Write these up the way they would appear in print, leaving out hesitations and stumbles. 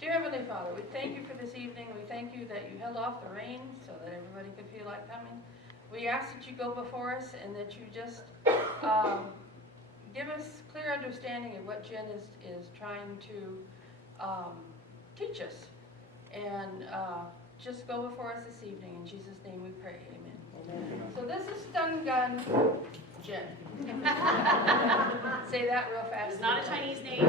Dear Heavenly Father, we thank you for this evening. We thank you that you held off the rain so that everybody could feel like coming. We ask that you go before us and that you just give us clear understanding of what Jen is trying to teach us. And just go before us this evening. In Jesus' name we pray. Amen. Amen. So this is Stun Gun Jen. Say that real fast. It's not a Chinese name.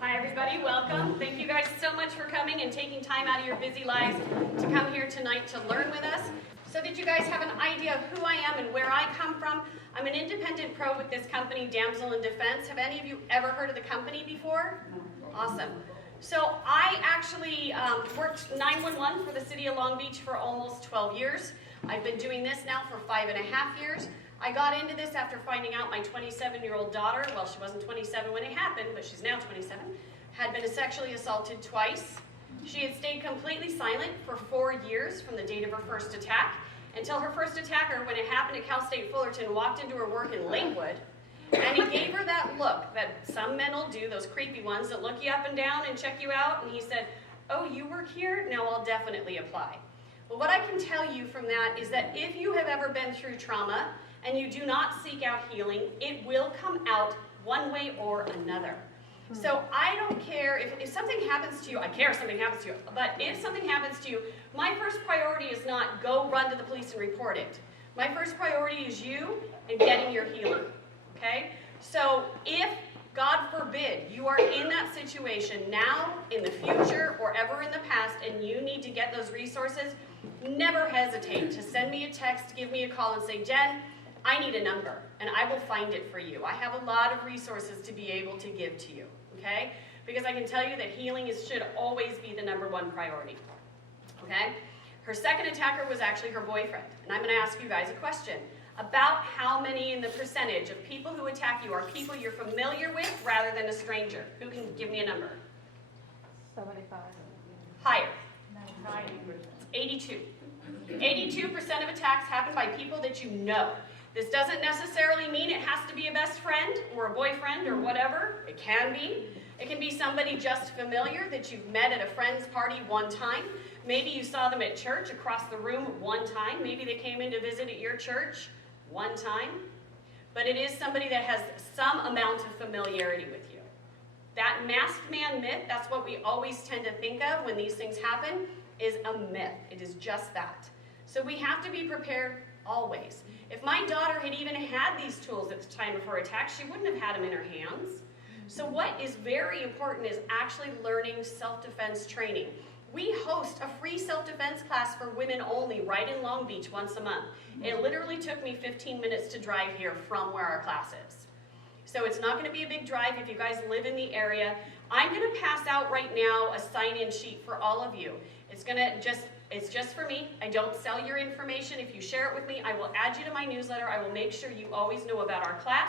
Hi everybody, welcome. Thank you guys so much for coming and taking time out of your busy lives to come here tonight to learn with us. So that you guys have an idea of who I am and where I come from. I'm an independent pro with this company, Damsel in Defense. Have any of you ever heard of the company before? Awesome. So I actually worked 911 for the city of Long Beach for almost 12 years. I've been doing this now for 5.5 years. I got into this after finding out my 27-year-old daughter, well, she wasn't 27 when it happened, but she's now 27, had been sexually assaulted twice. She had stayed completely silent for 4 years from the date of her first attack, until her first attacker, when it happened at Cal State Fullerton, walked into her work in Lakewood, and he gave her that look that some men will do, those creepy ones that look you up and down and check you out, and he said, "Oh, you work here? Now I'll definitely apply." Well, what I can tell you from that is that if you have ever been through trauma, and you do not seek out healing, it will come out one way or another. So I don't care if something happens to you, I care if something happens to you, but if something happens to you, my first priority is not go run to the police and report it. My first priority is you and getting your healing, okay? So if, God forbid, you are in that situation now, in the future, or ever in the past, and you need to get those resources, never hesitate to send me a text, give me a call, and say, "Jen, I need a number, and I will find it for you. I have a lot of resources to be able to give to you," okay? Because I can tell you that healing should always be the #1 priority, okay? Her second attacker was actually her boyfriend, and I'm going to ask you guys a question. About how many in the percentage of people who attack you are people you're familiar with rather than a stranger? Who can give me a number? 75. Higher. 90. 82. 82% of attacks happen by people that you know. This doesn't necessarily mean it has to be a best friend or a boyfriend or whatever. It can be. It can be somebody just familiar that you've met at a friend's party one time. Maybe you saw them at church across the room one time. Maybe they came in to visit at your church one time. But it is somebody that has some amount of familiarity with you. That masked man myth, that's what we always tend to think of when these things happen, is a myth. It is just that. So we have to be prepared always. If my daughter had even had these tools at the time of her attack, she wouldn't have had them in her hands. So what is very important is actually learning self-defense training. We host a free self-defense class for women only right in Long Beach once a month. It literally took me 15 minutes to drive here from where our class is. So it's not going to be a big drive if you guys live in the area. I'm going to pass out right now a sign-in sheet for all of you. It's just for me. I don't sell your information. If you share it with me, I will add you to my newsletter. I will make sure you always know about our class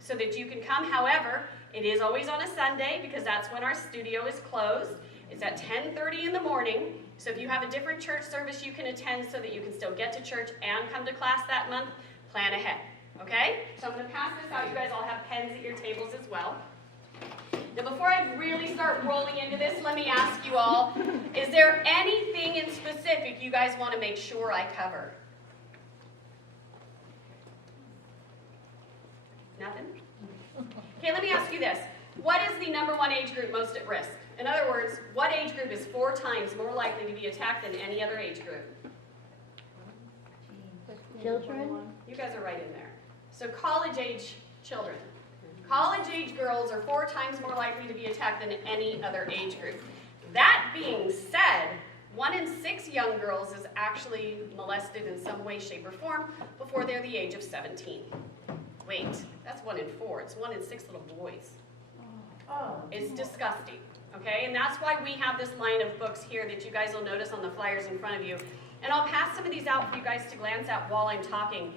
so that you can come. However, it is always on a Sunday because that's when our studio is closed. It's at 10:30 in the morning. So if you have a different church service you can attend so that you can still get to church and come to class that month, plan ahead. Okay? So I'm going to pass this out. You guys all have pens at your tables as well. Now before I really start rolling into this, let me ask you all, is there anything in specific you guys want to make sure I cover? Nothing? Okay, let me ask you this. What is the number one age group most at risk? In other words, what age group is 4 times more likely to be attacked than any other age group? Children? You guys are right in there. So college-age children. College-age girls are 4 times more likely to be attacked than any other age group. That being said, 1 in 6 young girls is actually molested in some way, shape, or form before they're the age of 17. Wait, that's 1 in 4. It's 1 in 6 little boys. It's disgusting, okay? And that's why we have this line of books here that you guys will notice on the flyers in front of you. And I'll pass some of these out for you guys to glance at while I'm talking.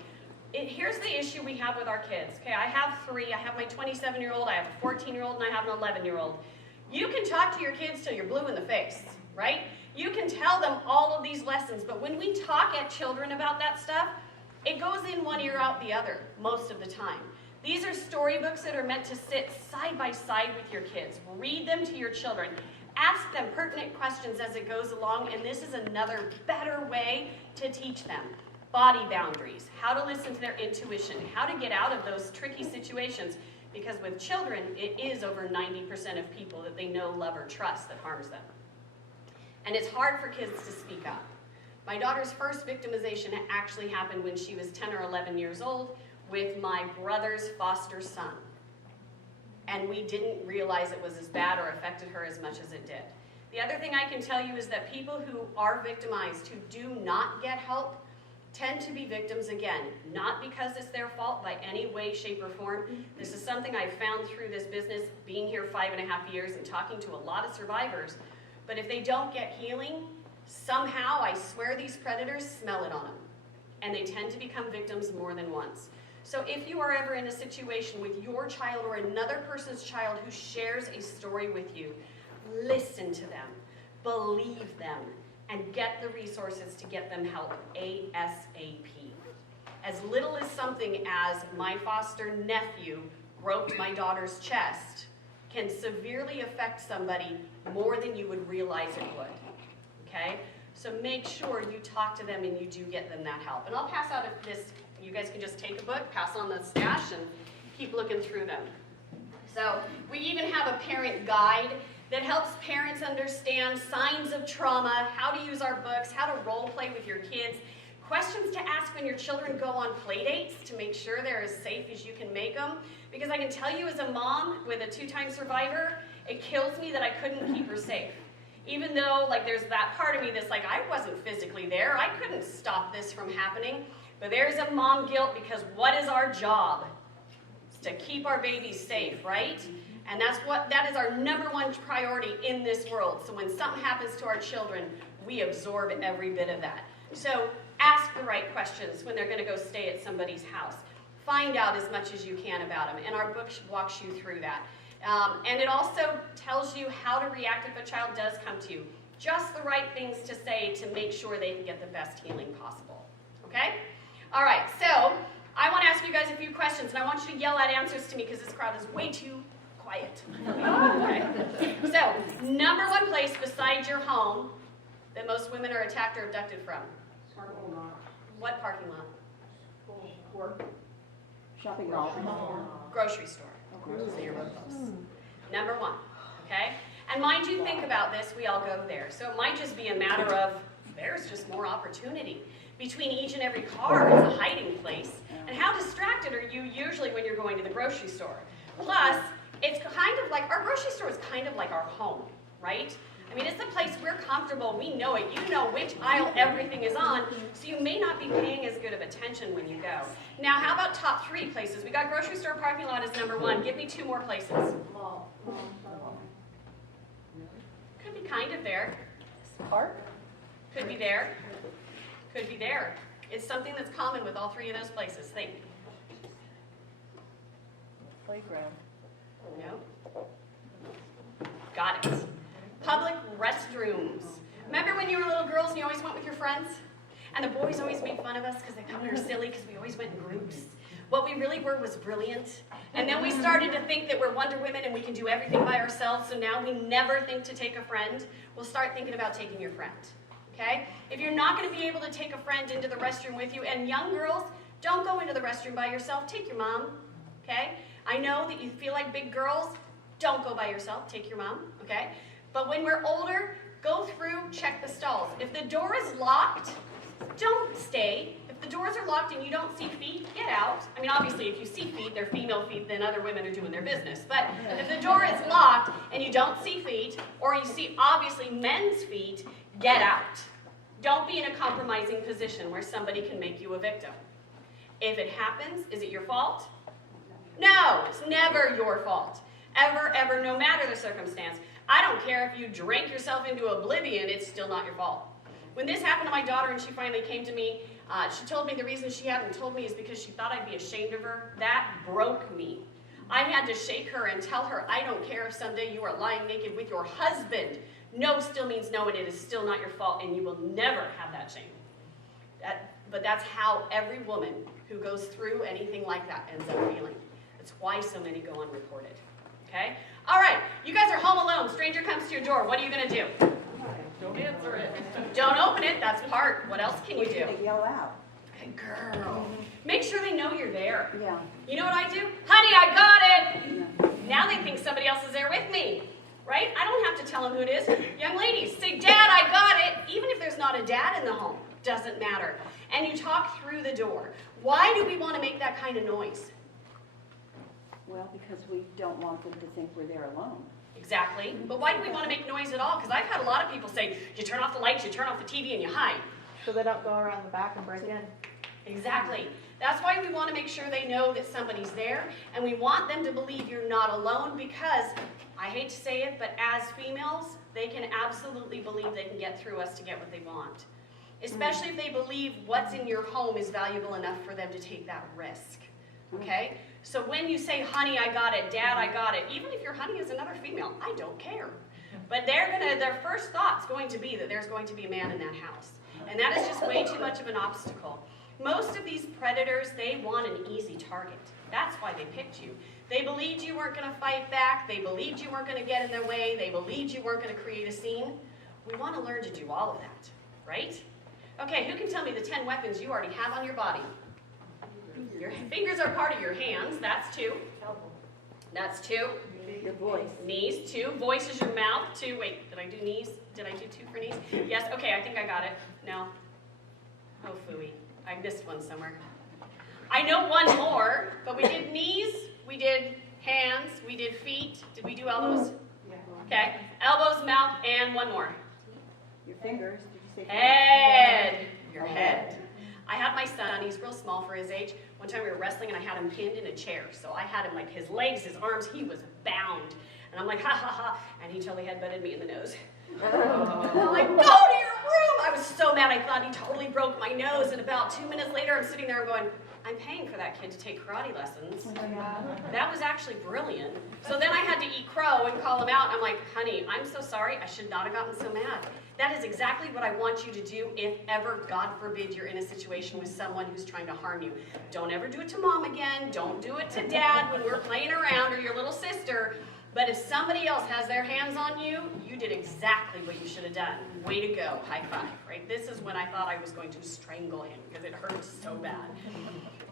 Here's the issue we have with our kids, okay? I have 3. I have my 27-year-old, I have a 14-year-old, and I have an 11-year-old. You can talk to your kids till you're blue in the face, right? You can tell them all of these lessons, but when we talk at children about that stuff, it goes in one ear out the other most of the time. These are storybooks that are meant to sit side by side with your kids. Read them to your children. Ask them pertinent questions as it goes along, and this is another better way to teach them. Body boundaries, how to listen to their intuition, how to get out of those tricky situations, because with children, it is over 90% of people that they know, love, or trust that harms them. And it's hard for kids to speak up. My daughter's first victimization actually happened when she was 10 or 11 years old with my brother's foster son. And we didn't realize it was as bad or affected her as much as it did. The other thing I can tell you is that people who are victimized, who do not get help, tend to be victims again, not because it's their fault by any way, shape, or form. This is something I found through this business, being here 5.5 years and talking to a lot of survivors. But if they don't get healing, somehow, I swear these predators smell it on them. And they tend to become victims more than once. So if you are ever in a situation with your child or another person's child who shares a story with you, listen to them, believe them, and get the resources to get them help ASAP. As little as something as my foster nephew groped my daughter's chest can severely affect somebody more than you would realize it would, okay? So make sure you talk to them and you do get them that help. And I'll pass out this, you guys can just take a book, pass on the stash, and keep looking through them. So we even have a parent guide that helps parents understand signs of trauma, how to use our books, how to role play with your kids, questions to ask when your children go on play dates to make sure they're as safe as you can make them. Because I can tell you as a mom with a 2-time survivor, it kills me that I couldn't keep her safe. Even though there's that part of me that's like, I wasn't physically there, I couldn't stop this from happening. But there's a mom guilt because what is our job? It's to keep our babies safe, right? And that is our number one priority in this world. So when something happens to our children, we absorb every bit of that. So ask the right questions when they're going to go stay at somebody's house. Find out as much as you can about them. And our book walks you through that. And it also tells you how to react if a child does come to you. Just the right things to say to make sure they can get the best healing possible. Okay? All right, so I want to ask you guys a few questions, and I want you to yell out answers to me because this crowd is way too quiet. Okay. So, number one place besides your home that most women are attacked or abducted from? Parking lot. What parking lot? Work. Shopping mall. Grocery store. So you're both close. Number one, okay? And mind you, think about this, we all go there. So it might just be a matter of, there's just more opportunity. Between each and every car is a hiding place. And how distracted are you usually when you're going to the grocery store? Plus, it's kind of like, our grocery store is kind of like our home, right? I mean, it's the place we're comfortable, we know it, you know which aisle everything is on, so you may not be paying as good of attention when you go. Now, how about top 3 places? We got grocery store parking lot as number 1. Give me 2 more places. Could be kind of there. Park? Could be there. Could be there. It's something that's common with all 3 of those places. Think. Playground. No? Got it. Public restrooms. Remember when you were little girls and you always went with your friends? And the boys always made fun of us because they thought we were silly because we always went in groups. What we really were was brilliant. And then we started to think that we're Wonder Women and we can do everything by ourselves, so now we never think to take a friend. We'll start thinking about taking your friend, okay? If you're not going to be able to take a friend into the restroom with you, and young girls, don't go into the restroom by yourself, take your mom, okay? I know that you feel like big girls, don't go by yourself, take your mom, okay? But when we're older, go through, check the stalls. If the door is locked, don't stay. If the doors are locked and you don't see feet, get out. I mean, obviously, if you see feet, they're female feet, then other women are doing their business. But if the door is locked and you don't see feet, or you see, obviously, men's feet, get out. Don't be in a compromising position where somebody can make you a victim. If it happens, is it your fault? No, it's never your fault. Ever, ever, no matter the circumstance. I don't care if you drank yourself into oblivion, it's still not your fault. When this happened to my daughter and she finally came to me, she told me the reason she hadn't told me is because she thought I'd be ashamed of her. That broke me. I had to shake her and tell her, I don't care if someday you are lying naked with your husband. No still means no, and it is still not your fault, and you will never have that shame. But that's how every woman who goes through anything like that ends up feeling. That's why so many go unreported. Okay? All right, you guys are home alone. Stranger comes to your door. What are you going to do? Don't answer it. Don't open it. That's part. What else can you do? They yell out. Good girl. Make sure they know you're there. Yeah. You know what I do? Honey, I got it. Now they think somebody else is there with me. Right? I don't have to tell them who it is. Young ladies, say, Dad, I got it. Even if there's not a dad in the home. Doesn't matter. And you talk through the door. Why do we want to make that kind of noise? Well, because we don't want them to think we're there alone. Exactly. But why do we want to make noise at all? Because I've had a lot of people say, you turn off the lights, you turn off the TV, and you hide. So they don't go around the back and break in. Exactly. That's why we want to make sure they know that somebody's there, and we want them to believe you're not alone because, I hate to say it, but as females, they can absolutely believe they can get through us to get what they want. Especially if they believe what's in your home is valuable enough for them to take that risk. Okay? So when you say, honey, I got it, Dad, I got it, even if your honey is another female, I don't care. But their first thought's going to be that there's going to be a man in that house. And that is just way too much of an obstacle. Most of these predators, they want an easy target. That's why they picked you. They believed you weren't going to fight back. They believed you weren't going to get in their way. They believed you weren't going to create a scene. We want to learn to do all of that, right? Okay, who can tell me the 10 weapons you already have on your body? Your fingers are part of your hands. That's 2. That's 2. Your voice. Knees, 2. Voice is your mouth, 2. Wait, did I do knees? Did I do 2 for knees? Yes, okay, I think I got it. No. Oh, phooey. I missed one somewhere. I know one more, but we did knees, we did hands, we did feet. Did we do elbows? Okay. Elbows, mouth, and one more. Your fingers. Did you say Head. Your head. I had my son, he's real small for his age. One time we were wrestling and I had him pinned in a chair. So I had him like his legs, his arms, he was bound. And I'm like, ha ha ha. And he totally headbutted me in the nose. I'm like, go to your room. I was so mad. I thought he totally broke my nose. And about 2 minutes later, I'm sitting there going, I'm paying for that kid to take karate lessons. That was actually brilliant. So then I had to eat crow and call him out. I'm like, honey, I'm so sorry. I should not have gotten so mad. That is exactly what I want you to do if ever, God forbid, you're in a situation with someone who's trying to harm you. Don't ever do it to mom again. Don't do it to dad when we're playing around or your little sister. But if somebody else has their hands on you, you did exactly what you should have done. Way to go. High five, right? This is when I thought I was going to strangle him because it hurt so bad.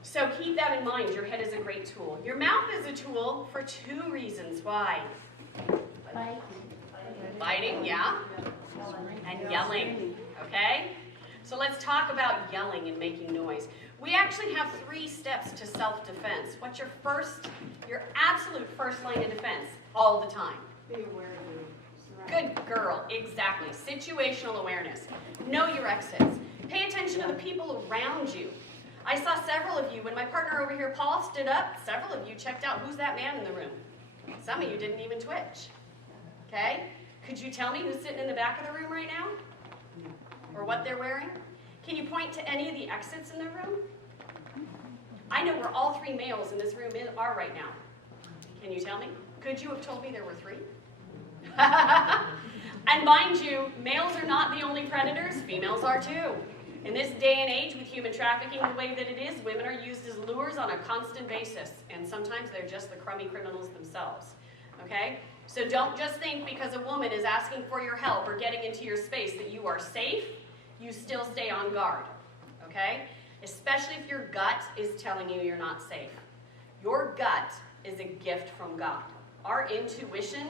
So keep that in mind. Your head is a great tool. Your mouth is a tool for 2 reasons. Why? Biting, yeah. And yelling, okay? So let's talk about yelling and making noise. We actually have 3 steps to self-defense. What's your absolute first line of defense all the time? Be aware of your surroundings. Good girl, exactly. Situational awareness. Know your exits. Pay attention to the people around you. I saw several of you, when my partner over here, Paul, stood up, several of you checked out, who's that man in the room? Some of you didn't even twitch, okay? Could you tell me who's sitting in the back of the room right now? Or what they're wearing? Can you point to any of the exits in the room? I know where all 3 males in this room are right now. Can you tell me? Could you have told me there were 3? And mind you, males are not the only predators, females are too. In this day and age, with human trafficking the way that it is, women are used as lures on a constant basis, and sometimes they're just the crummy criminals themselves, okay? So don't just think because a woman is asking for your help or getting into your space that you are safe. You still stay on guard, okay? Especially if your gut is telling you you're not safe. Your gut is a gift from God. Our intuition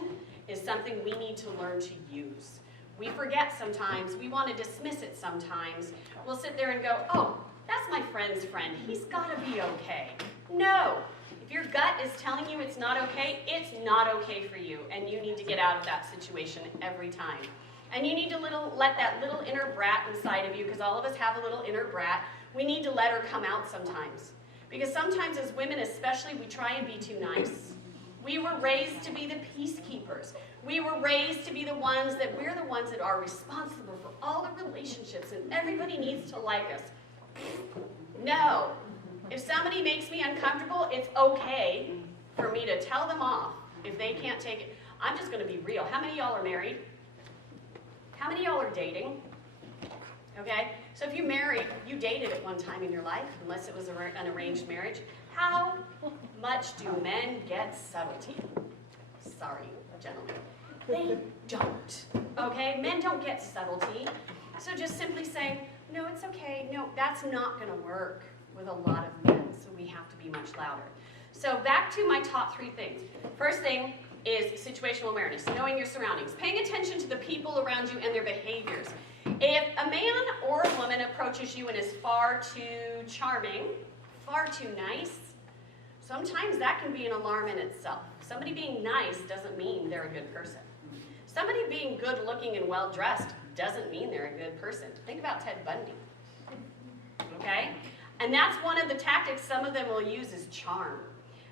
is something we need to learn to use. We forget sometimes. We want to dismiss it sometimes. We'll sit there and go, oh, that's my friend's friend. He's got to be okay. No. If your gut is telling you it's not okay, it's not okay for you, and you need to get out of that situation every time. And you need to let that little inner brat inside of you, because all of us have a little inner brat. We need to let her come out sometimes. Because sometimes as women especially, we try and be too nice. We were raised to be the peacekeepers. We were raised to be the ones that we're the ones that are responsible for all the relationships, and everybody needs to like us. No. If somebody makes me uncomfortable, it's okay for me to tell them off if they can't take it. I'm just going to be real. How many of y'all are married? How many of y'all are dating? Okay? So if you're married, you dated at one time in your life, unless it was an arranged marriage. How much do men get subtlety? Sorry, gentlemen. They don't. Okay? Men don't get subtlety. So just simply saying, no, it's okay. No, that's not going to work with a lot of men, so we have to be much louder. So back to my top 3 things. First thing is situational awareness, knowing your surroundings, paying attention to the people around you and their behaviors. If a man or a woman approaches you and is far too charming, far too nice, sometimes that can be an alarm in itself. Somebody being nice doesn't mean they're a good person. Somebody being good looking and well dressed doesn't mean they're a good person. Think about Ted Bundy. Okay? And that's one of the tactics some of them will use is charm.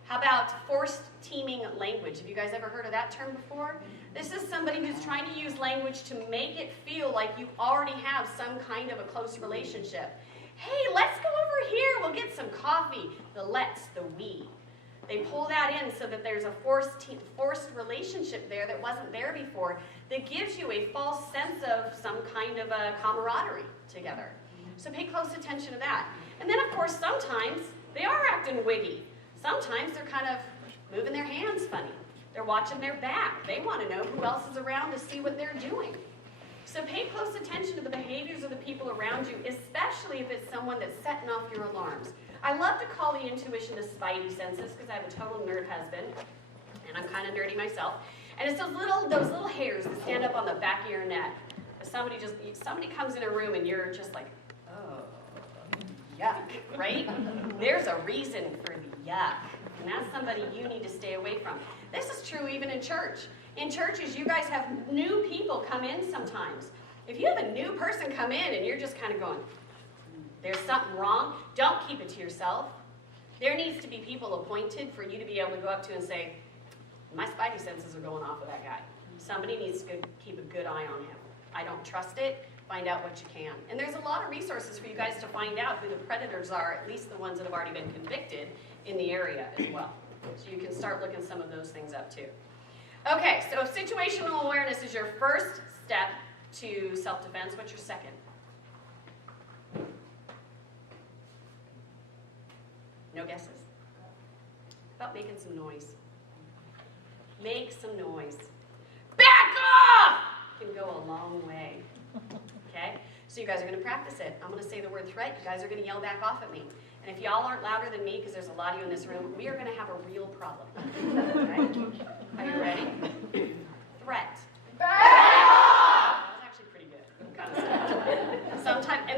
How about forced teaming language? Have you guys ever heard of that term before? This is somebody who's trying to use language to make it feel like you already have some kind of a close relationship. Hey, let's go over here. We'll get some coffee. The let's, the we. They pull that in so that there's a forced relationship there that wasn't there before that gives you a false sense of some kind of a camaraderie together. So pay close attention to that. And then, of course, sometimes they are acting wiggy. Sometimes they're kind of moving their hands funny. They're watching their back. They want to know who else is around to see what they're doing. So pay close attention to the behaviors of the people around you, especially if it's someone that's setting off your alarms. I love to call the intuition the spidey senses because I have a total nerd husband, and I'm kind of nerdy myself. And it's those little hairs that stand up on the back of your neck. Somebody comes in a room and you're just like, yuck, right? There's a reason for the yuck, and that's somebody you need to stay away from. This is true even in church. In churches, you guys have new people come in sometimes. If you have a new person come in and you're just kind of going, there's something wrong, don't keep it to yourself. There needs to be people appointed for you to be able to go up to and say, my spidey senses are going off with that guy. Somebody needs to keep a good eye on him. I don't trust it. Find out what you can. And there's a lot of resources for you guys to find out who the predators are, at least the ones that have already been convicted in the area as well. So you can start looking some of those things up too. Okay, so if situational awareness is your first step to self-defense, what's your second? No guesses? How about making some noise? Make some noise. Back off! Can go a long way. Okay? So you guys are going to practice it. I'm going to say the word threat. You guys are going to yell back off at me. And if y'all aren't louder than me, because there's a lot of you in this room, we are going to have a real problem. Okay? Are you ready? Threat. Back off! That was actually pretty good. Kind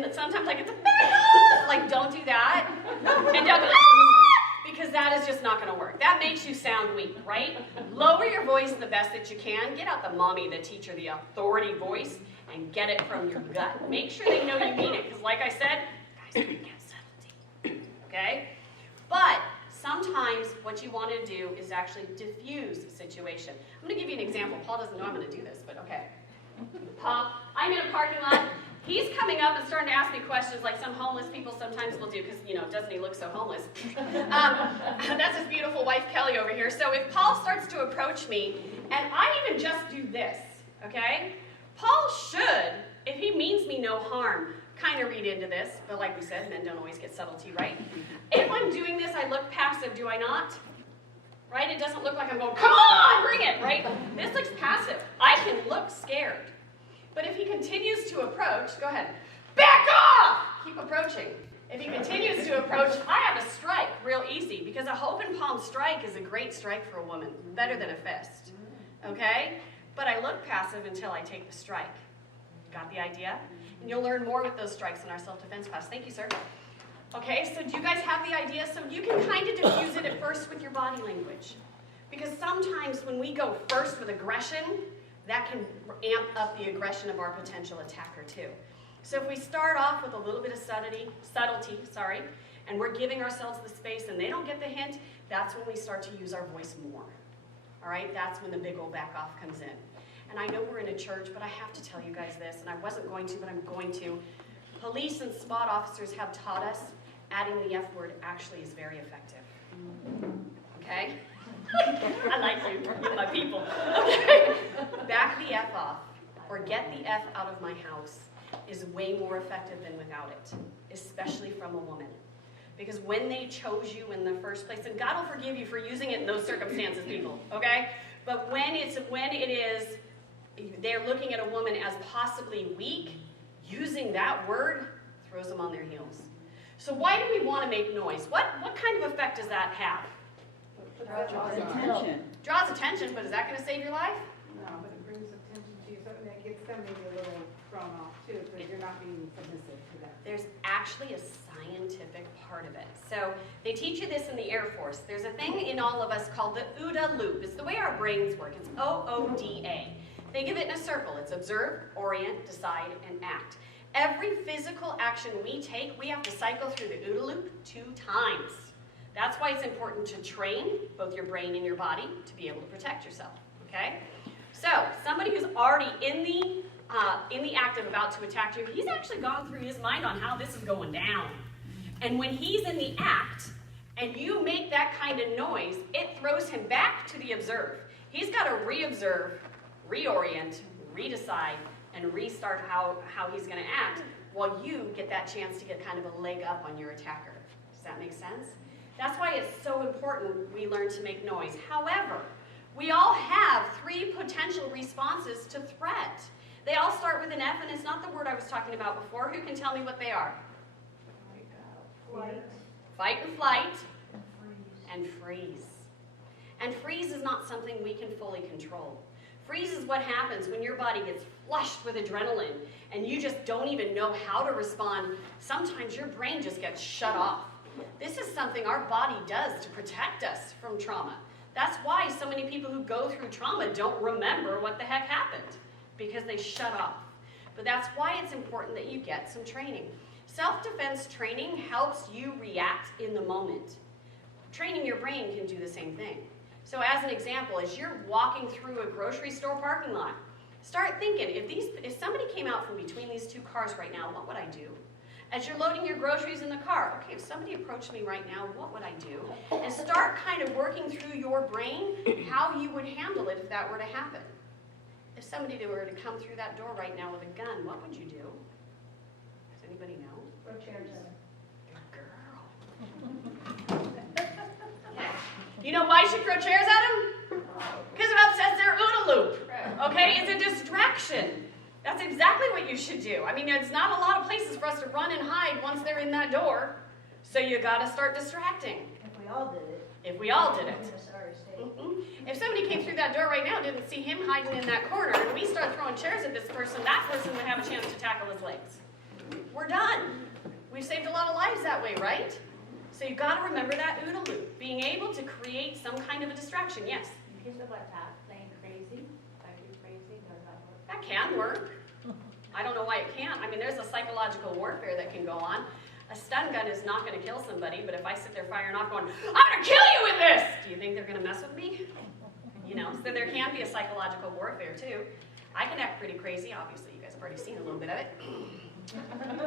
of sometimes I get the back off! Like, don't do that. And don't go, because that is just not going to work. That makes you sound weak, right? Lower your voice the best that you can. Get out the mommy, the teacher, the authority voice, and get it from your gut. Make sure they know you mean it, because like I said, guys are going to get subtlety. Okay? But sometimes what you want to do is actually diffuse the situation. I'm going to give you an example. Paul doesn't know I'm going to do this, but okay. Paul, I'm in a parking lot. He's coming up and starting to ask me questions like some homeless people sometimes will do, because, doesn't he look so homeless? That's his beautiful wife, Kelly, over here. So if Paul starts to approach me, and I even just do this, okay? Paul should, if he means me no harm, kind of read into this, but like we said, men don't always get subtlety right. If I'm doing this, I look passive, do I not? Right? It doesn't look like I'm going, come on, bring it, right? This looks passive. I can look scared. But if he continues to approach, go ahead, back off! Keep approaching. If he continues to approach, I have a strike real easy, because a open palm strike is a great strike for a woman, better than a fist, okay? But I look passive until I take the strike. Got the idea? And you'll learn more with those strikes in our self-defense class. Thank you, sir. Okay, so do you guys have the idea? So you can kind of diffuse it at first with your body language. Because sometimes when we go first with aggression, that can amp up the aggression of our potential attacker too. So if we start off with a little bit of subtlety, and we're giving ourselves the space and they don't get the hint, that's when we start to use our voice more. All right, that's when the big old back off comes in. And I know we're in a church, but I have to tell you guys this, and I wasn't going to, but I'm going to. Police and SWAT officers have taught us adding the F word actually is very effective. Okay? I like you, you're my people. Okay? Back the F off, or get the F out of my house, is way more effective than without it, especially from a woman. Because when they chose you in the first place, and God will forgive you for using it in those circumstances, people, okay? But when it is, they're looking at a woman as possibly weak, using that word throws them on their heels. So why do we want to make noise? What kind of effect does that have? Draws attention. Draws attention, but is that going to save your life? No, but it brings attention to you, so it gets them maybe a little thrown off too, because you're not being submissive to them. There's actually a scientific part of it. So they teach you this in the Air Force. There's a thing in all of us called the OODA loop. It's the way our brains work. It's OODA. Think of it in a circle. It's observe, orient, decide, and act. Every physical action we take, we have to cycle through the OODA loop 2 times. That's why it's important to train both your brain and your body to be able to protect yourself, okay? So somebody who's already in the act of about to attack you, he's actually gone through his mind on how this is going down. And when he's in the act and you make that kind of noise, it throws him back to the observe. He's got to re-observe, reorient, redecide, and restart how he's going to act while you get that chance to get kind of a leg up on your attacker. Does that make sense? That's why it's so important we learn to make noise. However, we all have 3 potential responses to threat. They all start with an F, and it's not the word I was talking about before. Who can tell me what they are? Flight. Fight and flight, and freeze. And freeze is not something we can fully control. Freeze is what happens when your body gets flushed with adrenaline and you just don't even know how to respond. Sometimes your brain just gets shut off. This is something our body does to protect us from trauma. That's why so many people who go through trauma don't remember what the heck happened, because they shut off. But that's why it's important that you get some training. Self-defense training helps you react in the moment. Training your brain can do the same thing. So as an example, as you're walking through a grocery store parking lot, start thinking, if somebody came out from between these 2 cars right now, what would I do? As you're loading your groceries in the car, okay, if somebody approached me right now, what would I do? And start kind of working through your brain how you would handle it if that were to happen. If somebody were to come through that door right now with a gun, what would you do? Does anybody know? Throw chairs at Good girl. You know why you should throw chairs at them? Because it upsets their OODA loop. Okay, it's a distraction. That's exactly what you should do. I mean, there's not a lot of places for us to run and hide once they're in that door. So you got to start distracting. If we all did it. If we all did it. In a sorry state. If somebody came through that door right now, didn't see him hiding in that corner, and we start throwing chairs at this person, that person would have a chance to tackle his legs. We're done. We've saved a lot of lives that way, right? So you got to remember that OODA loop. Being able to create some kind of a distraction, yes? In case of attack, playing crazy, acting crazy, does that work? That can work. I don't know why it can't. I mean, there's a psychological warfare that can go on. A stun gun is not going to kill somebody, but if I sit there firing off going, I'm going to kill you with this, do you think they're going to mess with me? You know, so there can be a psychological warfare too. I can act pretty crazy. Obviously, you guys have already seen a little bit of it.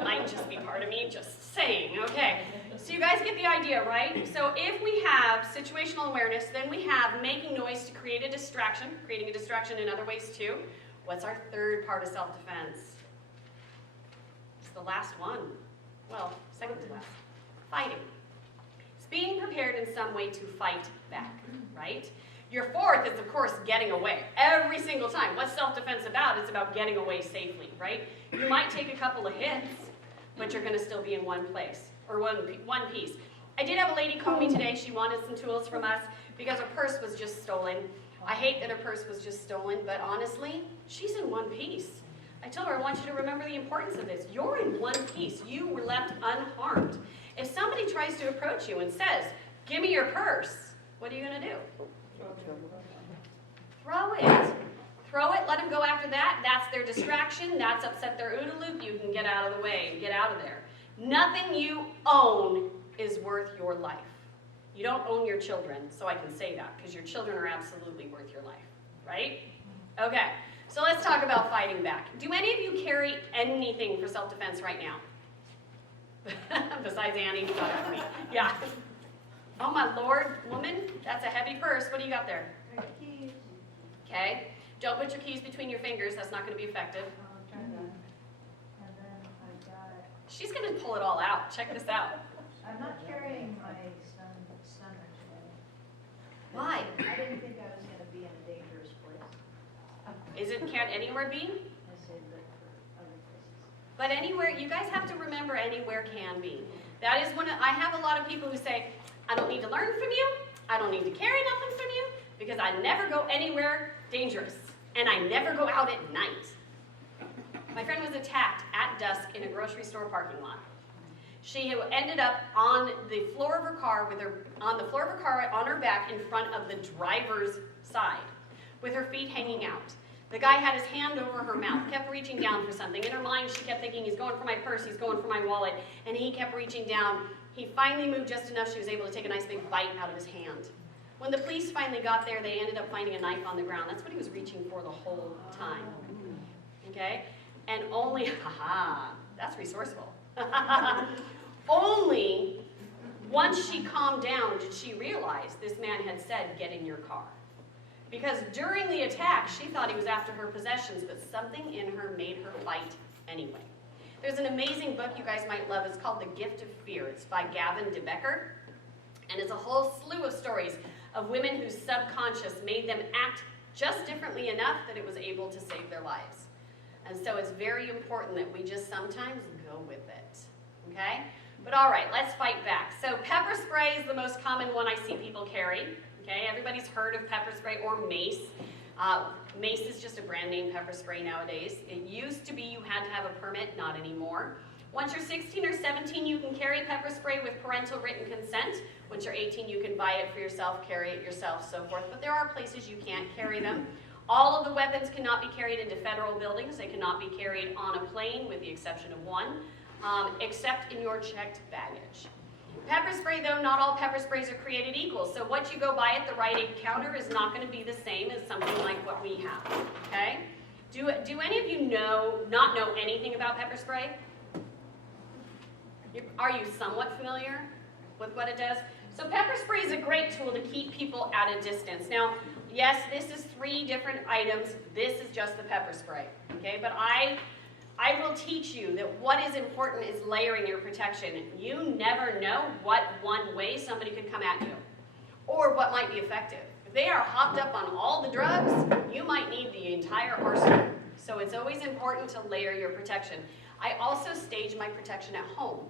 Might just be part of me, just saying. Okay, so you guys get the idea, right? So if we have situational awareness, then we have making noise to create a distraction, creating a distraction in other ways too. What's our 3rd part of self-defense? It's the the last one. Well, second to last. Fighting. It's being prepared in some way to fight back, right? Your fourth is, of course, getting away. Every single time. What's self-defense about? It's about getting away safely, right? You might take a couple of hits, but you're going to still be in one place, or one piece. I did have a lady call me today. She wanted some tools from us because her purse was just stolen. I hate that her purse was just stolen, but honestly, she's in one piece. I told her, I want you to remember the importance of this. You're in one piece. You were left unharmed. If somebody tries to approach you and says, give me your purse, what are you going to do? Throw it. Throw it, let them go after that. That's their distraction. That's upset their OODA loop. You can get out of the way, get out of there. Nothing you own is worth your life. You don't own your children, so I can say that, because your children are absolutely worth your life, right? Okay, so let's talk about fighting back. Do any of you carry anything for self-defense right now? Besides Annie, who got it for me. Yeah. Oh my Lord, woman, that's a heavy purse. What do you got there? Keys. Okay. Don't put your keys between your fingers. That's not going to be effective. And then I got, She's going to pull it all out. Check this out. I'm not carrying my stunner today. Why? I didn't think I was gonna be in a dangerous place. Can't anywhere be? I said look for other places. But anywhere, you guys have to remember anywhere can be. That is I have a lot of people who say, I don't need to learn from you. I don't need to carry nothing from you because I never go anywhere dangerous. And I never go out at night. My friend was attacked at dusk in a grocery store parking lot. She ended up on the floor of her car on her back in front of the driver's side with her feet hanging out. The guy had his hand over her mouth, kept reaching down for something. In her mind, she kept thinking, he's going for my purse, he's going for my wallet, and he kept reaching down. He finally moved just enough, she was able to take a nice big bite out of his hand. When the police finally got there, they ended up finding a knife on the ground. That's what he was reaching for the whole time. Okay? And only, that's resourceful. Only once she calmed down did she realize this man had said, get in your car. Because during the attack, she thought he was after her possessions, but something in her made her fight anyway. There's an amazing book you guys might love. It's called The Gift of Fear. It's by Gavin DeBecker. And it's a whole slew of stories of women whose subconscious made them act just differently enough that it was able to save their lives. And so it's very important that we just sometimes go with it. Okay? But all right, let's fight back. So pepper spray is the most common one I see people carry. Okay, everybody's heard of pepper spray or mace. Mace is just a brand name pepper spray nowadays. It used to be you had to have a permit, not anymore. Once you're 16 or 17, you can carry pepper spray with parental written consent. Once you're 18, you can buy it for yourself, carry it yourself, so forth. But there are places you can't carry them. All of the weapons cannot be carried into federal buildings. They cannot be carried on a plane, with the exception of one, except in your checked baggage. Pepper spray, though, not all pepper sprays are created equal. So what you go buy at the Rite Aid counter is not going to be the same as something like what we have. Okay? Do any of you not know anything about pepper spray? Are you somewhat familiar with what it does? So pepper spray is a great tool to keep people at a distance. Now, yes, this is 3 different items. This is just the pepper spray. Okay? But I will teach you that what is important is layering your protection. You never know what one way somebody could come at you or what might be effective. If they are hopped up on all the drugs, you might need the entire arsenal. So it's always important to layer your protection. I also stage my protection at home.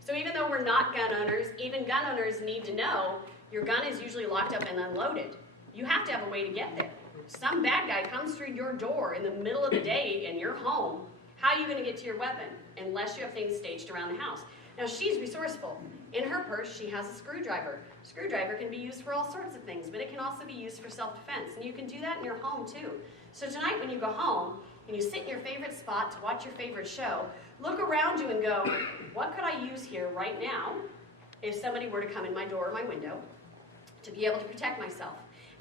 So even though we're not gun owners, even gun owners need to know your gun is usually locked up and unloaded. You have to have a way to get there. Some bad guy comes through your door in the middle of the day and you're home. How are you going to get to your weapon unless you have things staged around the house? Now, she's resourceful. In her purse, she has a screwdriver. Screwdriver can be used for all sorts of things, but it can also be used for self-defense. And you can do that in your home, too. So tonight, when you go home and you sit in your favorite spot to watch your favorite show, look around you and go, what could I use here right now if somebody were to come in my door or my window to be able to protect myself?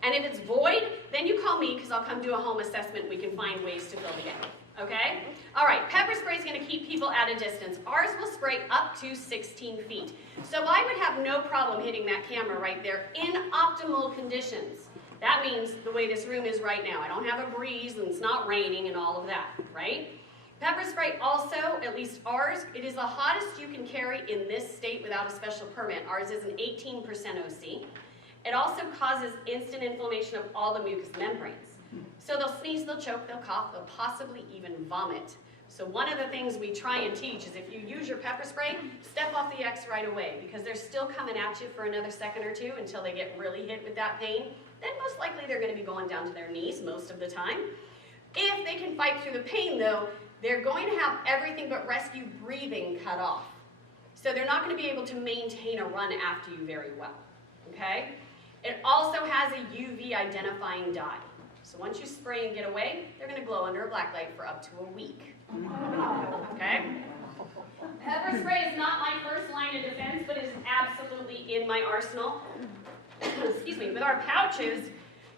And if it's void, then you call me because I'll come do a home assessment and we can find ways to fill the gap. Okay? All right, pepper spray is going to keep people at a distance. Ours will spray up to 16 feet. So I would have no problem hitting that camera right there in optimal conditions. That means the way this room is right now. I don't have a breeze and it's not raining and all of that, right? Pepper spray also, at least ours, it is the hottest you can carry in this state without a special permit. Ours is an 18% OC. It also causes instant inflammation of all the mucous membranes. So they'll sneeze, they'll choke, they'll cough, they'll possibly even vomit. So one of the things we try and teach is if you use your pepper spray, step off the X right away, because they're still coming at you for another second or two until they get really hit with that pain. Then most likely they're going to be going down to their knees most of the time. If they can fight through the pain though, they're going to have everything but rescue breathing cut off. So they're not going to be able to maintain a run after you very well, okay? It also has a UV identifying dye. So once you spray and get away, they're going to glow under a black light for up to a week, okay? Pepper spray is not my first line of defense, but it is absolutely in my arsenal. Excuse me. With our pouches,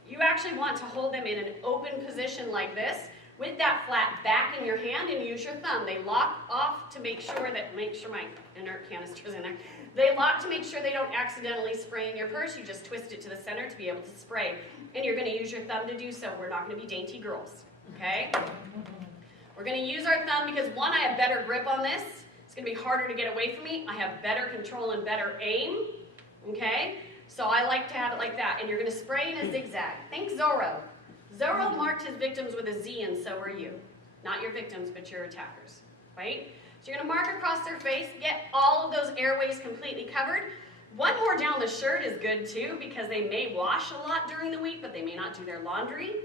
you actually want to hold them in an open position like this, with that flat back in your hand, and use your thumb. They lock off to make sure my inert canister's in there. They lock to make sure they don't accidentally spray in your purse. You just twist it to the center to be able to spray. And you're going to use your thumb to do so. We're not going to be dainty girls, okay? We're going to use our thumb because, one, I have better grip on this. It's going to be harder to get away from me. I have better control and better aim, okay? So I like to have it like that. And you're going to spray in a zigzag. Think Zorro. Zorro marked his victims with a Z, and so are you. Not your victims, but your attackers, right? So you're going to mark across their face, get all of those airways completely covered. One more down the shirt is good too, because they may wash a lot during the week, but they may not do their laundry.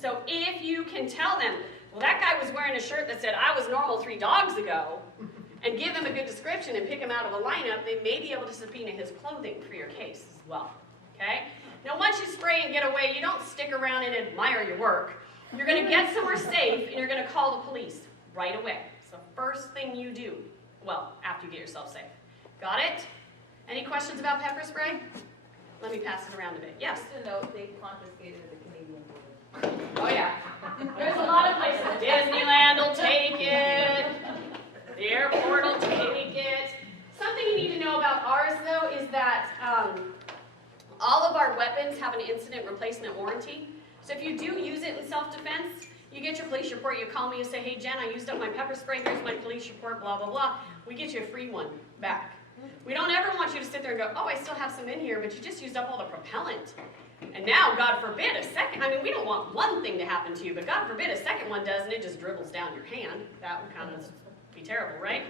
So if you can tell them, well, that guy was wearing a shirt that said, I was normal 3 dogs ago, and give them a good description and pick him out of a lineup, they may be able to subpoena his clothing for your case as well, okay? Now, once you spray and get away, you don't stick around and admire your work. You're going to get somewhere safe, and you're going to call the police right away. It's the first thing you do, well, after you get yourself safe. Got it? Any questions about pepper spray? Let me pass it around a bit. Yes? Just a note, they confiscated the Canadian border. Oh, yeah. There's a lot of places. Disneyland will take it. The airport will take it. Something you need to know about ours, though, is that all of our weapons have an incident replacement warranty. So if you do use it in self-defense, you get your police report, you call me and say, hey, Jen, I used up my pepper spray, here's my police report, blah, blah, blah. We get you a free one back. We don't ever want you to sit there and go, oh, I still have some in here, but you just used up all the propellant. And now, God forbid, a second, I mean, we don't want one thing to happen to you, but God forbid a second one does and it just dribbles down your hand. That would kind of be terrible, right?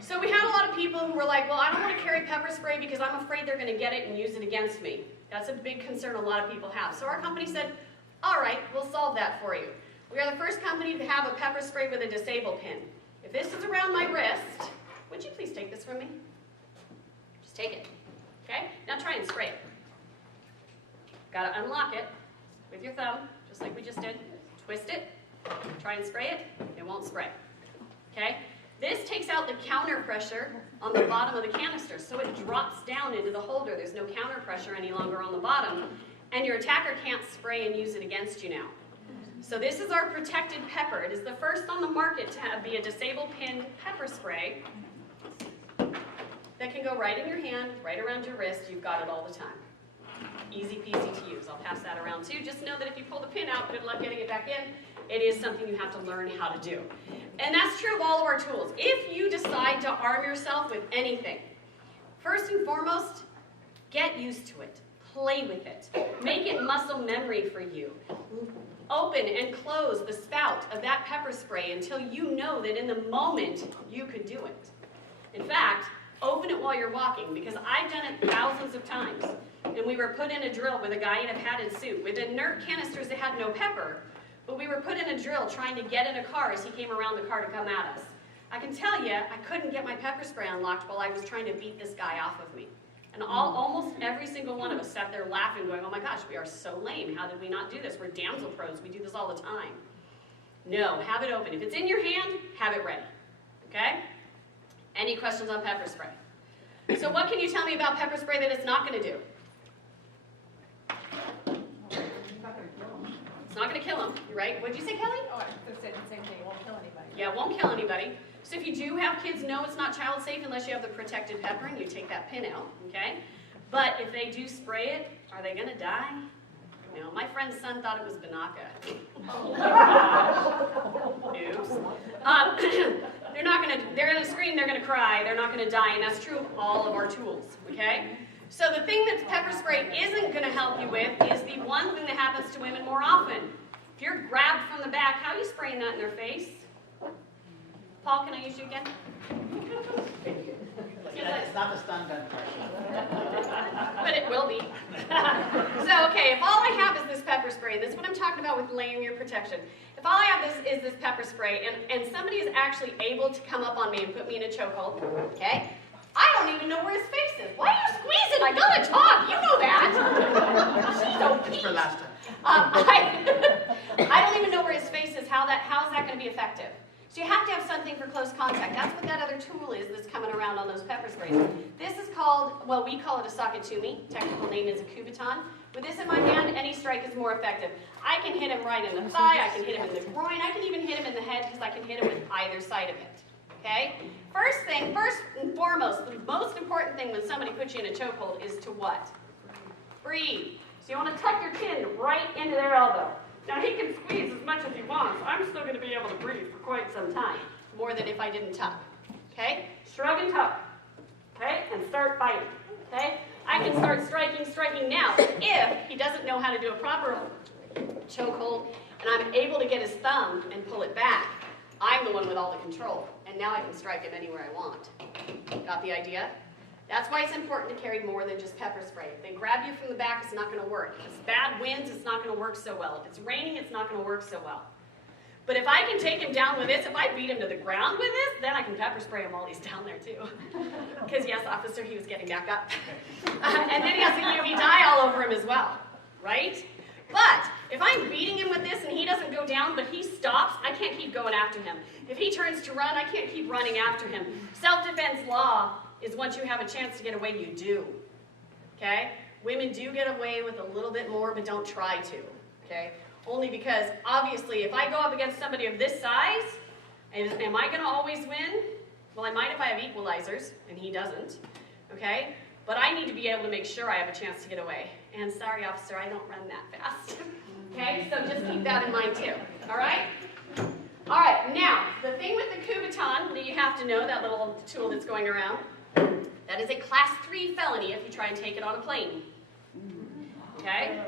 So we had a lot of people who were like, well, I don't want to carry pepper spray because I'm afraid they're going to get it and use it against me. That's a big concern a lot of people have. So our company said, all right, we'll solve that for you. We are the first company to have a pepper spray with a disable pin. If this is around my wrist, would you please take this from me? Just take it, okay? Now try and spray it. Got to unlock it with your thumb, just like we just did. Twist it, try and spray it, it won't spray, okay? This takes out the counter pressure on the bottom of the canister, so it drops down into the holder. There's no counter pressure any longer on the bottom, and your attacker can't spray and use it against you now. So this is our protected pepper. It is the first on the market to be a disable pin pepper spray that can go right in your hand, right around your wrist. You've got it all the time. Easy peasy to use. I'll pass that around too. Just know that if you pull the pin out, good luck getting it back in. It is something you have to learn how to do. And that's true of all of our tools. If you decide to arm yourself with anything, first and foremost, get used to it. Play with it. Make it muscle memory for you. Open and close the spout of that pepper spray until you know that in the moment you could do it. In fact, open it while you're walking, because I've done it thousands of times. And we were put in a drill with a guy in a padded suit with inert canisters that had no pepper, but we were put in a drill trying to get in a car as he came around the car to come at us. I can tell you, I couldn't get my pepper spray unlocked while I was trying to beat this guy off of me. And almost every single one of us sat there laughing, going, oh my gosh, we are so lame. How did we not do this? We're damsel pros. We do this all the time. No, have it open. If it's in your hand, have it ready. Okay? Any questions on pepper spray? So what can you tell me about pepper spray that it's not going to do? It's not going to kill them, right? What did you say, Kelly? Oh, I said the same thing, it won't kill anybody. Yeah, it won't kill anybody. So if you do have kids, no, it's not child safe unless you have the protected pepper and you take that pin out, okay? But if they do spray it, are they going to die? No, my friend's son thought it was Banaka. Oops. They're gonna scream, they're gonna cry, they're not gonna die, and that's true of all of our tools, okay? So the thing that pepper spray isn't gonna help you with is the one thing that happens to women more often. If you're grabbed from the back, how are you spraying that in their face? Paul, can I use you again? It's not the stun gun question. But it will be. So, okay, if all I have is this pepper spray, and this is what I'm talking about with layering your protection. If all I have is this pepper spray, and somebody is actually able to come up on me and put me in a chokehold, okay? I don't even know where his face is. Why are you squeezing? I gotta talk. You know that. She's so peeved. For last time. I don't even know where his face is. How is that going to be effective? So you have to have something for close contact. That's what that other tool is that's coming around on those pepper sprays. This is called, well, we call it a socketumi. Technical name is a kubaton. With this in my hand, any strike is more effective. I can hit him right in the thigh. I can hit him in the groin. I can even hit him in the head because I can hit him with either side of it. Okay? First and foremost, the most important thing when somebody puts you in a chokehold is to what? Breathe. So you want to tuck your chin right into their elbow. Now he can squeeze as much as he wants. I'm still going to be able to breathe for quite some time, more than if I didn't tuck. Okay? Shrug and tuck. Okay? And start fighting. Okay? I can start striking now. If he doesn't know how to do a proper chokehold, and I'm able to get his thumb and pull it back, I'm the one with all the control. And now I can strike him anywhere I want. Got the idea? That's why it's important to carry more than just pepper spray. If they grab you from the back, it's not going to work. If it's bad winds, it's not going to work so well. If it's raining, it's not going to work so well. But if I can take him down with this, if I beat him to the ground with this, then I can pepper spray him while he's down there too. Because yes, officer, he was getting back up. And then he has a UV dye all over him as well, right? But if I'm beating him with this and he doesn't go down, but he stops, I can't keep going after him. If he turns to run, I can't keep running after him. Self-defense law is once you have a chance to get away, you do. Okay? Women do get away with a little bit more, but don't try to. Okay? Only because, obviously, if I go up against somebody of this size, am I going to always win? Well, I might if I have equalizers, and he doesn't. Okay? But I need to be able to make sure I have a chance to get away. And sorry, officer, I don't run that fast. Okay? So just keep that in mind, too. All right? All right, now, the thing with the kubaton that you have to know, that little tool that's going around, that is a class 3 felony if you try and take it on a plane. Okay?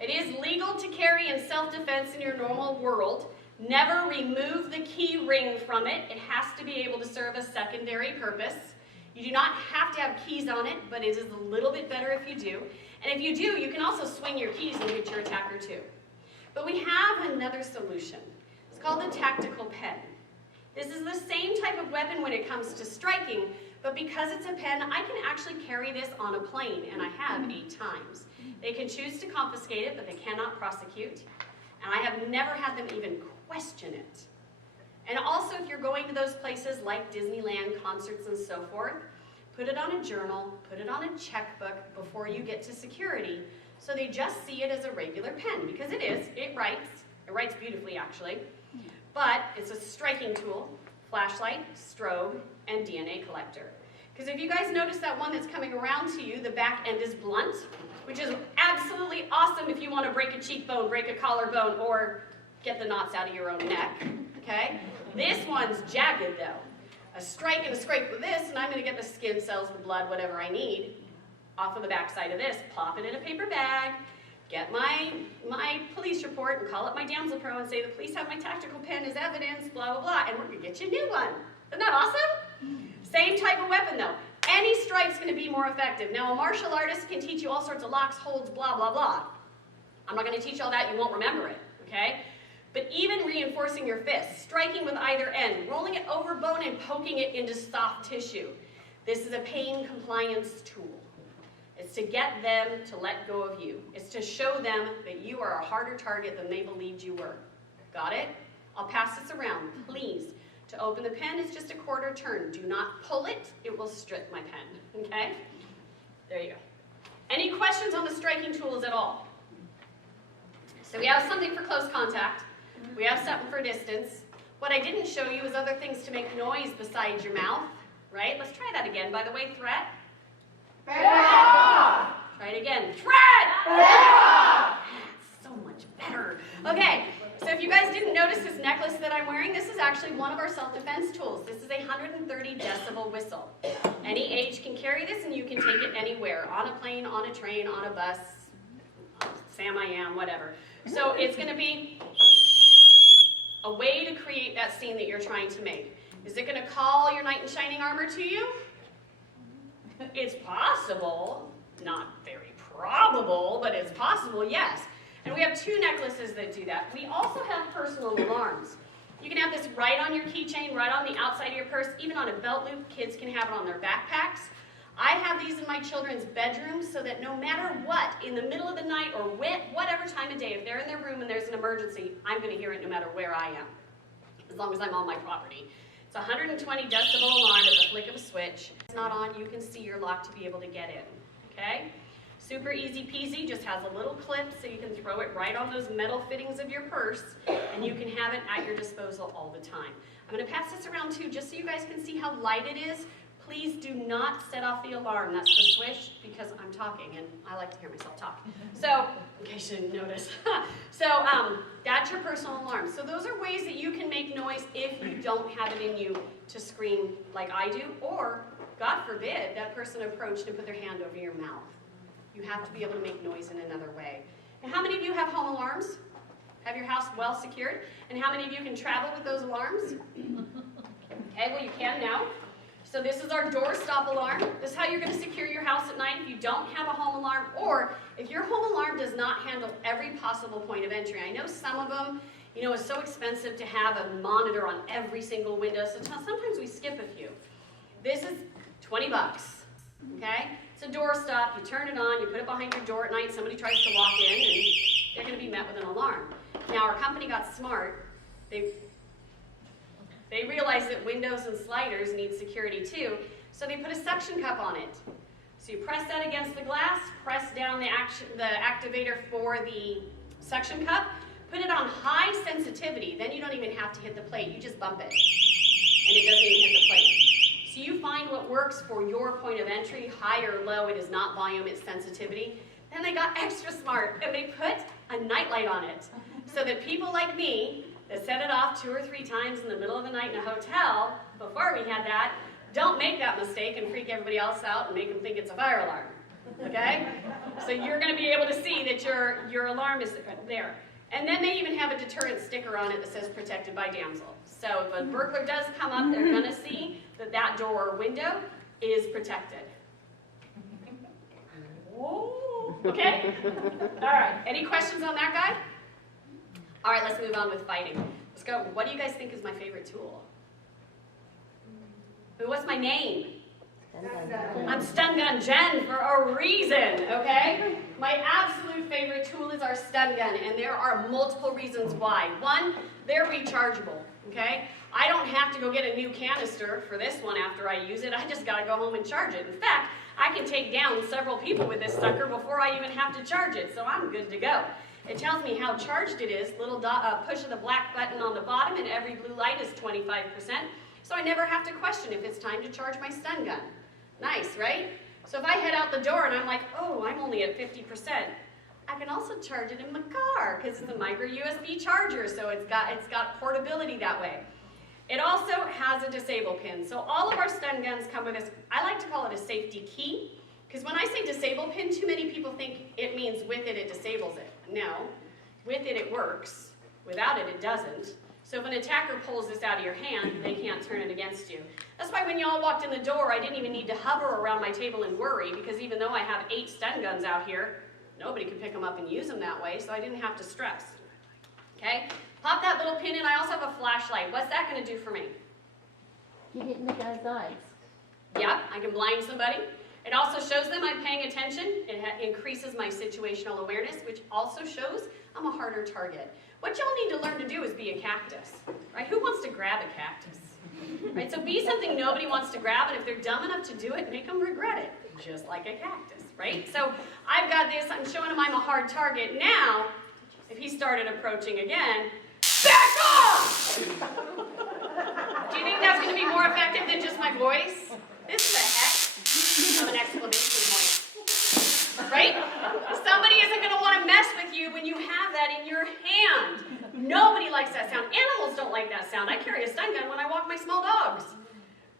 It is legal to carry in self-defense in your normal world. Never remove the key ring from it. It has to be able to serve a secondary purpose. You do not have to have keys on it, but it is a little bit better if you do. And if you do, you can also swing your keys and hit your attacker too. But we have another solution. It's called the tactical pen. This is the same type of weapon when it comes to striking, but because it's a pen, I can actually carry this on a plane, and I have 8 times. They can choose to confiscate it, but they cannot prosecute. And I have never had them even question it. And also, if you're going to those places like Disneyland, concerts, and so forth, put it on a journal, put it on a checkbook before you get to security, so they just see it as a regular pen, because it writes beautifully actually, but it's a striking tool, flashlight, strobe, and DNA collector. Because if you guys notice that one that's coming around to you, the back end is blunt, which is absolutely awesome if you want to break a cheekbone, break a collarbone, or get the knots out of your own neck, okay? This one's jagged though. A strike and a scrape with this, and I'm going to get the skin cells, the blood, whatever I need, off of the back side of this, plop it in a paper bag, get my police report, and call up my damsel pro and say, the police have my tactical pen as evidence, blah, blah, blah, and we're going to get you a new one. Isn't that awesome? Same type of weapon though. Any strike's going to be more effective. Now, a martial artist can teach you all sorts of locks, holds, blah, blah, blah. I'm not going to teach all that. You won't remember it, okay? But even reinforcing your fist, striking with either end, rolling it over bone and poking it into soft tissue. This is a pain compliance tool. It's to get them to let go of you. It's to show them that you are a harder target than they believed you were. Got it? I'll pass this around, please. To open the pen, it's just a quarter turn. Do not pull it. It will strip my pen, okay? There you go. Any questions on the striking tools at all? So we have something for close contact. We have something for distance. What I didn't show you is other things to make noise besides your mouth, right? Let's try that again. By the way, threat. Try it again. Threat! actually one of our self-defense tools. This is a 130 decibel whistle. Any age can carry this, and you can take it anywhere, on a plane, on a train, on a bus, Sam I Am, whatever. So it's going to be a way to create that scene that you're trying to make. Is it going to call your knight in shining armor to you? It's possible. Not very probable, but it's possible, yes. And we have 2 necklaces that do that. We also have personal alarms. You can have this right on your keychain, right on the outside of your purse, even on a belt loop. Kids can have it on their backpacks. I have these in my children's bedrooms so that no matter what, in the middle of the night or whatever time of day, if they're in their room and there's an emergency, I'm going to hear it no matter where I am, as long as I'm on my property. It's a 120 decibel alarm at the flick of a switch. If it's not on, you can see your lock to be able to get in, okay? Super easy peasy, just has a little clip so you can throw it right on those metal fittings of your purse, and you can have it at your disposal all the time. I'm going to pass this around too, just so you guys can see how light it is. Please do not set off the alarm. That's the swish, because I'm talking, and I like to hear myself talk. So, in case you didn't notice. That's your personal alarm. So those are ways that you can make noise if you don't have it in you to scream like I do, or, God forbid, that person approached and put their hand over your mouth. You have to be able to make noise in another way. And how many of you have home alarms? Have your house well secured? And how many of you can travel with those alarms? Okay, well you can now. So this is our door stop alarm. This is how you're going to secure your house at night if you don't have a home alarm, or if your home alarm does not handle every possible point of entry. I know some of them, it's so expensive to have a monitor on every single window, so sometimes we skip a few. This is 20 bucks, okay? It's a door stop. You turn it on, you put it behind your door at night, somebody tries to walk in, and they're going to be met with an alarm. Now, our company got smart. They realized that windows and sliders need security too, so they put a suction cup on it. So you press that against the glass, press down the activator for the suction cup, put it on high sensitivity, then you don't even have to hit the plate, you just bump it, and it doesn't even hit the plate. So you find what works for your point of entry, high or low, it is not volume, it's sensitivity. Then they got extra smart, and they put a nightlight on it, so that people like me, that set it off 2 or 3 times in the middle of the night in a hotel, before we had that, don't make that mistake and freak everybody else out and make them think it's a fire alarm, okay? So you're going to be able to see that your alarm is there. And then they even have a deterrent sticker on it that says protected by damsel. So if a burglar does come up, they're going to see that that door or window is protected. Whoa. Okay? All right. Any questions on that guy? All right, let's move on with fighting. Let's go. What do you guys think is my favorite tool? What's my name? I'm Stun Gun Jen for a reason, okay? My absolute favorite tool is our stun gun, and there are multiple reasons why. One, they're rechargeable, okay? I don't have to go get a new canister for this one after I use it. I just got to go home and charge it. In fact, I can take down several people with this sucker before I even have to charge it, so I'm good to go. It tells me how charged it is, little push of the black button on the bottom, and every blue light is 25%, so I never have to question if it's time to charge my stun gun. Nice, right? So if I head out the door and I'm like, oh, I'm only at 50%, I can also charge it in my car, because it's a micro USB charger, so it's got portability that way. It also has a disable pin, so all of our stun guns come with this, I like to call it a safety key, because when I say disable pin, too many people think it means with it, it disables it. No, with it, it works. Without it, it doesn't. So if an attacker pulls this out of your hand, they can't turn it against you. That's why when y'all walked in the door, I didn't even need to hover around my table and worry, because even though I have 8 stun guns out here, nobody could pick them up and use them that way, so I didn't have to stress. Okay? Pop that little pin in. I also have a flashlight. What's that going to do for me? You get in the guy's eyes. Yeah, I can blind somebody. It also shows them I'm paying attention. It increases my situational awareness, which also shows I'm a harder target. What y'all need to learn to do is be a cactus, right? Who wants to grab a cactus? Right? So be something nobody wants to grab, and if they're dumb enough to do it, make them regret it, just like a cactus, right? So I've got this. I'm showing him I'm a hard target. Now, if he started approaching again, back off! Do you think that's going to be more effective than just my voice? This is a heck of an exclamation point, right? Somebody isn't going to want to mess with you when you have that in your hand. Nobody likes that sound. Animals don't like that sound. I carry a stun gun when I walk my small dogs.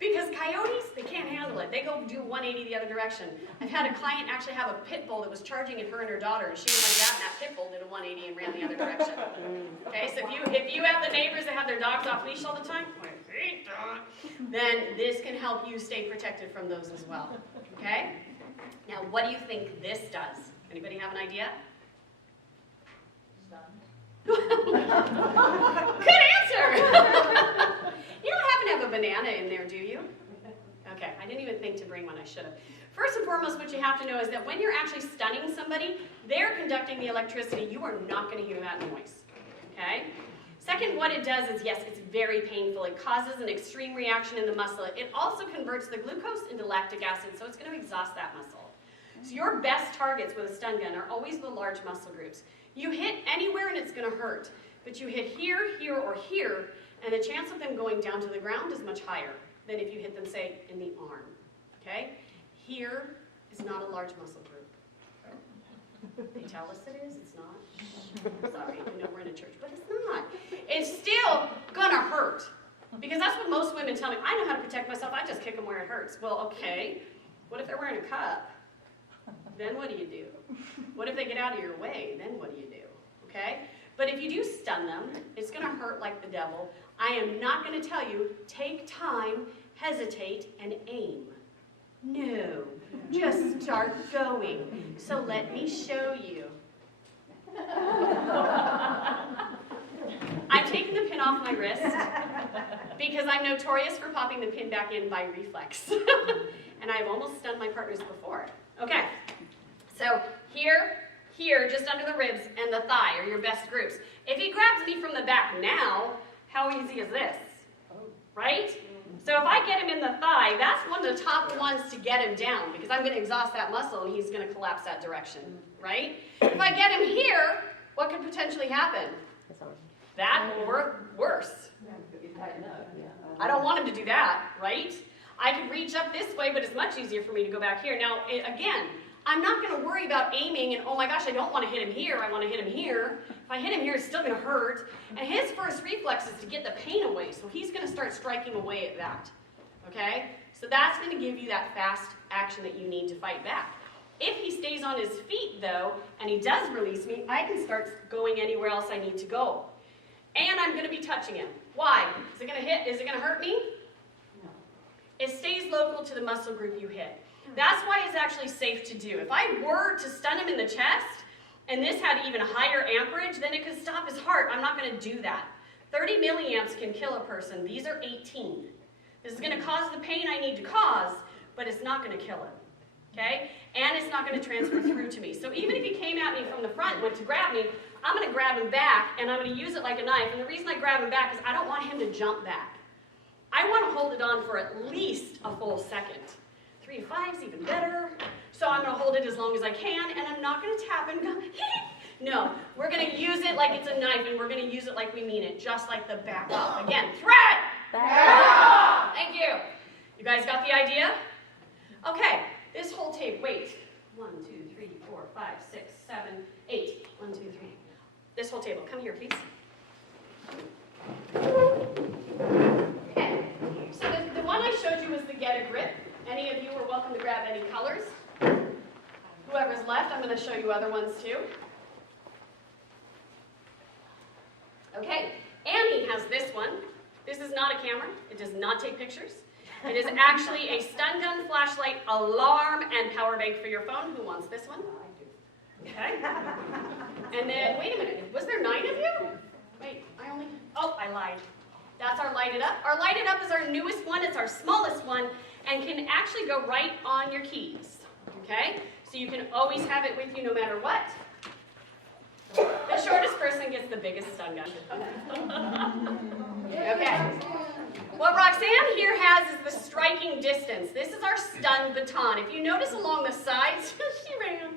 Because coyotes, they can't handle it. They go do 180 the other direction. I've had a client actually have a pit bull that was charging at her and her daughter, and she went like that, and that pit bull did a 180 and ran the other direction. Okay, so if you have the neighbors that have their dogs off leash all the time, I hate that, then this can help you stay protected from those as well. Okay? Now, what do you think this does? Anybody have an idea? Good answer! You don't happen to have a banana in there, do you? Okay, I didn't even think to bring one, I should have. First and foremost, what you have to know is that when you're actually stunning somebody, they're conducting the electricity. You are not going to hear that noise, okay? Second, what it does is, yes, it's very painful. It causes an extreme reaction in the muscle. It also converts the glucose into lactic acid, so it's going to exhaust that muscle. So your best targets with a stun gun are always the large muscle groups. You hit anywhere and it's going to hurt, but you hit here, here, or here, and the chance of them going down to the ground is much higher than if you hit them, say, in the arm, okay? Here is not a large muscle group. They tell us it is, it's not. Sorry, I know we're in a church, but it's not. It's still gonna hurt, because that's what most women tell me. I know how to protect myself, I just kick them where it hurts. Well, okay, what if they're wearing a cup? Then what do you do? What if they get out of your way? Then what do you do, okay? But if you do stun them, it's going to hurt like the devil. I am not going to tell you, take time, hesitate, and aim. No, just start going. So let me show you. I'm taking the pin off my wrist because I'm notorious for popping the pin back in by reflex. And I've almost stunned my partners before. Okay, so here, just under the ribs and the thigh are your best groups. If he grabs me from the back now, how easy is this? Right? So if I get him in the thigh, that's one of the top ones to get him down because I'm going to exhaust that muscle and he's going to collapse that direction, right? If I get him here, what could potentially happen? That or worse. I don't want him to do that, right? I could reach up this way, but it's much easier for me to go back here. Now, again, I'm not going to worry about aiming and, oh my gosh, I don't want to hit him here, I want to hit him here. If I hit him here, it's still going to hurt. And his first reflex is to get the pain away, so he's going to start striking away at that, okay? So that's going to give you that fast action that you need to fight back. If he stays on his feet, though, and he does release me, I can start going anywhere else I need to go. And I'm going to be touching him. Why? Is it going to hit? Is it going to hurt me? No. It stays local to the muscle group you hit. That's why it's actually safe to do. If I were to stun him in the chest, and this had even a higher amperage, then it could stop his heart. I'm not going to do that. 30 milliamps can kill a person. These are 18. This is going to cause the pain I need to cause, but it's not going to kill him. Okay? And it's not going to transfer through to me. So even if he came at me from the front and went to grab me, I'm going to grab him back, and I'm going to use it like a knife. And the reason I grab him back is I don't want him to jump back. I want to hold it on for at least a full second. 3 to 5 is even better. So I'm going to hold it as long as I can, and I'm not going to tap and go, no, we're going to use it like it's a knife, and we're going to use it like we mean it, just like the back up. Again, threat! Back. Thank you. You guys got the idea? Okay, this whole tape, wait. 1, 2, 3, 4, 5, 6, 7, 8. 1, 2, 3. This whole table, come here, please. Okay, so the one I showed you was the get a grip. Any of you are welcome to grab any colors. Whoever's left, I'm going to show you other ones too. Okay, Annie has this one. This is not a camera. It does not take pictures. It is actually a stun gun, flashlight, alarm, and power bank for your phone. Who wants this one? Okay. And then, wait a minute. Was there 9 of you? Wait, I lied. That's our Light It Up. Our Light It Up is our newest one. It's our smallest one and can actually go right on your keys. Okay? So you can always have it with you no matter what. The shortest person gets the biggest stun gun. Okay. What Roxanne here has is the striking distance. This is our stun baton. If you notice along the sides, she ran.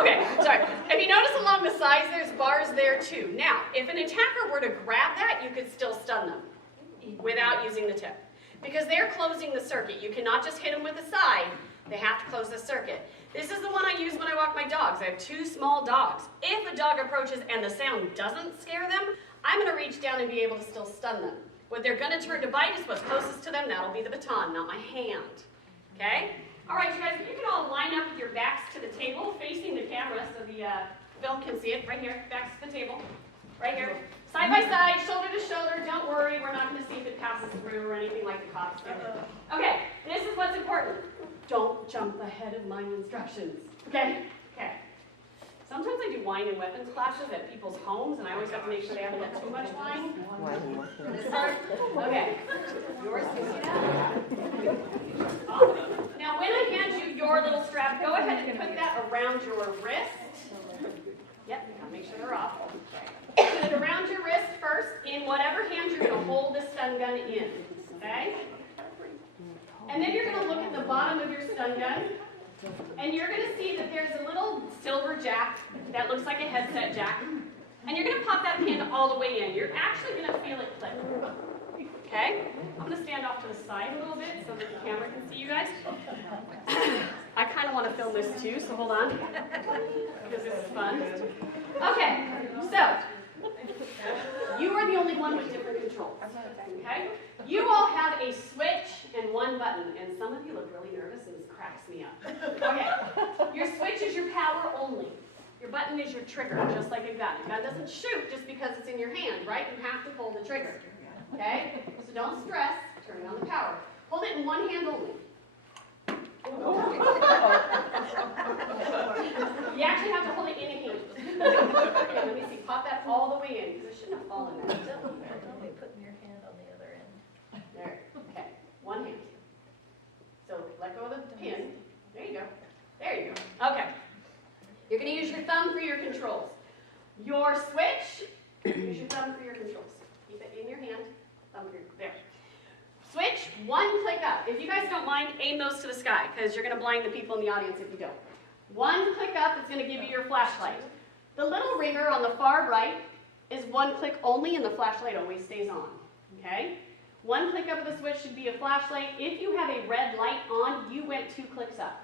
Okay, sorry. If you notice along the sides, there's bars there too. Now, if an attacker were to grab that, you could still stun them without using the tip. Because they're closing the circuit. You cannot just hit them with the side. They have to close the circuit. This is the one I use when I walk my dogs. I have 2 small dogs. If a dog approaches and the sound doesn't scare them, I'm going to reach down and be able to still stun them. What they're going to turn to bite is what's closest to them. That'll be the baton, not my hand. Okay? All right, you guys, you can all line up with your backs to the table, facing the camera so the film can see it. Right here, backs to the table. Right here. Side by side, shoulder to shoulder. Don't worry, we're not going to see if it passes through or anything like the cops did. Okay, this is what's important. Don't jump ahead of my instructions. Okay? Okay. Sometimes I do wine and weapons classes at people's homes, and I always have to make sure they haven't had too much wine. This part? Okay. Yours, can you see that? Awesome. Now, when I hand you your little strap, go ahead and put that around your wrist. Yep, I'll make sure they're off. Okay. Put it around your wrist first, in whatever hand you're going to hold the stun gun in. Okay? And then you're going to look at the bottom of your stun gun, and you're going to see that there's a little silver jack that looks like a headset jack, and you're going to pop that pin all the way in. You're actually going to feel it click. Okay? I'm going to stand off to the side a little bit so that the camera can see you guys. I kind of want to film this too, so hold on, because this is fun. Okay, so you are the only one with different controls. Okay? You all have a switch and 1 button, and some of you look really nervous, and this cracks me up. Okay, your switch is your power only. Your button is your trigger, just like a gun. A gun doesn't shoot just because it's in your hand, right? You have to pull the trigger. Okay? So don't stress, turn on the power. Hold it in 1 hand only. You actually have to hold it in a hand. Okay, let me see. Pop that all the way in, because it shouldn't have fallen there. Only putting your hand on the other end. There. Okay. 1 hand. So let go of the pin. There you go. There you go. Okay. You're going to use your thumb for your controls. Your switch, use your thumb for your controls. Keep it in your hand. Thumb for your, there. Switch, 1 click up. If you guys don't mind, aim those to the sky, because you're going to blind the people in the audience if you don't. 1 click up is going to give you your flashlight. The little ringer on the far right is 1 click only, and the flashlight always stays on. Okay? 1 click up of the switch should be a flashlight. If you have a red light on, you went 2 clicks up.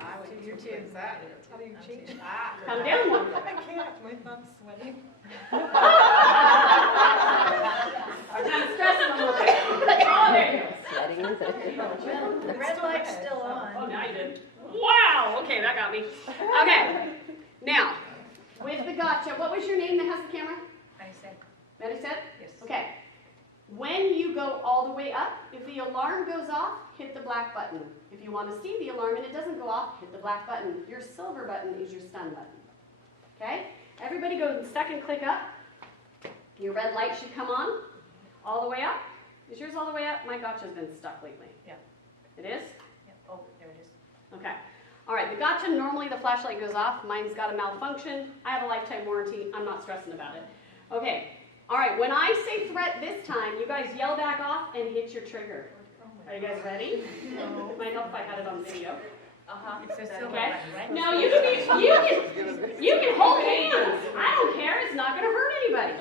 I would do 2. How do you change? Come down 1 click. I can't, my thumb's sweating. I'm stressing a little bit. Oh, there you go. The red light's still Oh, on. now you did. Wow! Okay, that got me. Okay. Now, with the gotcha, what was your name that has the camera? I said, Medicet? yes. Okay. When you go all the way up, if the alarm goes off, hit the black button. If you want to see the alarm and it doesn't go off, hit the black button. Your silver button is your stun button. Okay? Everybody go and 2nd click up. Your red light should come on all the way up. Is yours all the way up? My gotcha's been stuck lately. Yeah. It is? Yep. Oh, there it is. Okay. All right, the gotcha, normally the flashlight goes off. Mine's got a malfunction. I have a lifetime warranty. I'm not stressing about it. Okay. All right, when I say threat this time, you guys yell back off and hit your trigger. Are you guys ready? No. It might help if I had it on video. It says silver Okay. button, right? No, you can hold hands. I don't care. It's not going to hurt anybody.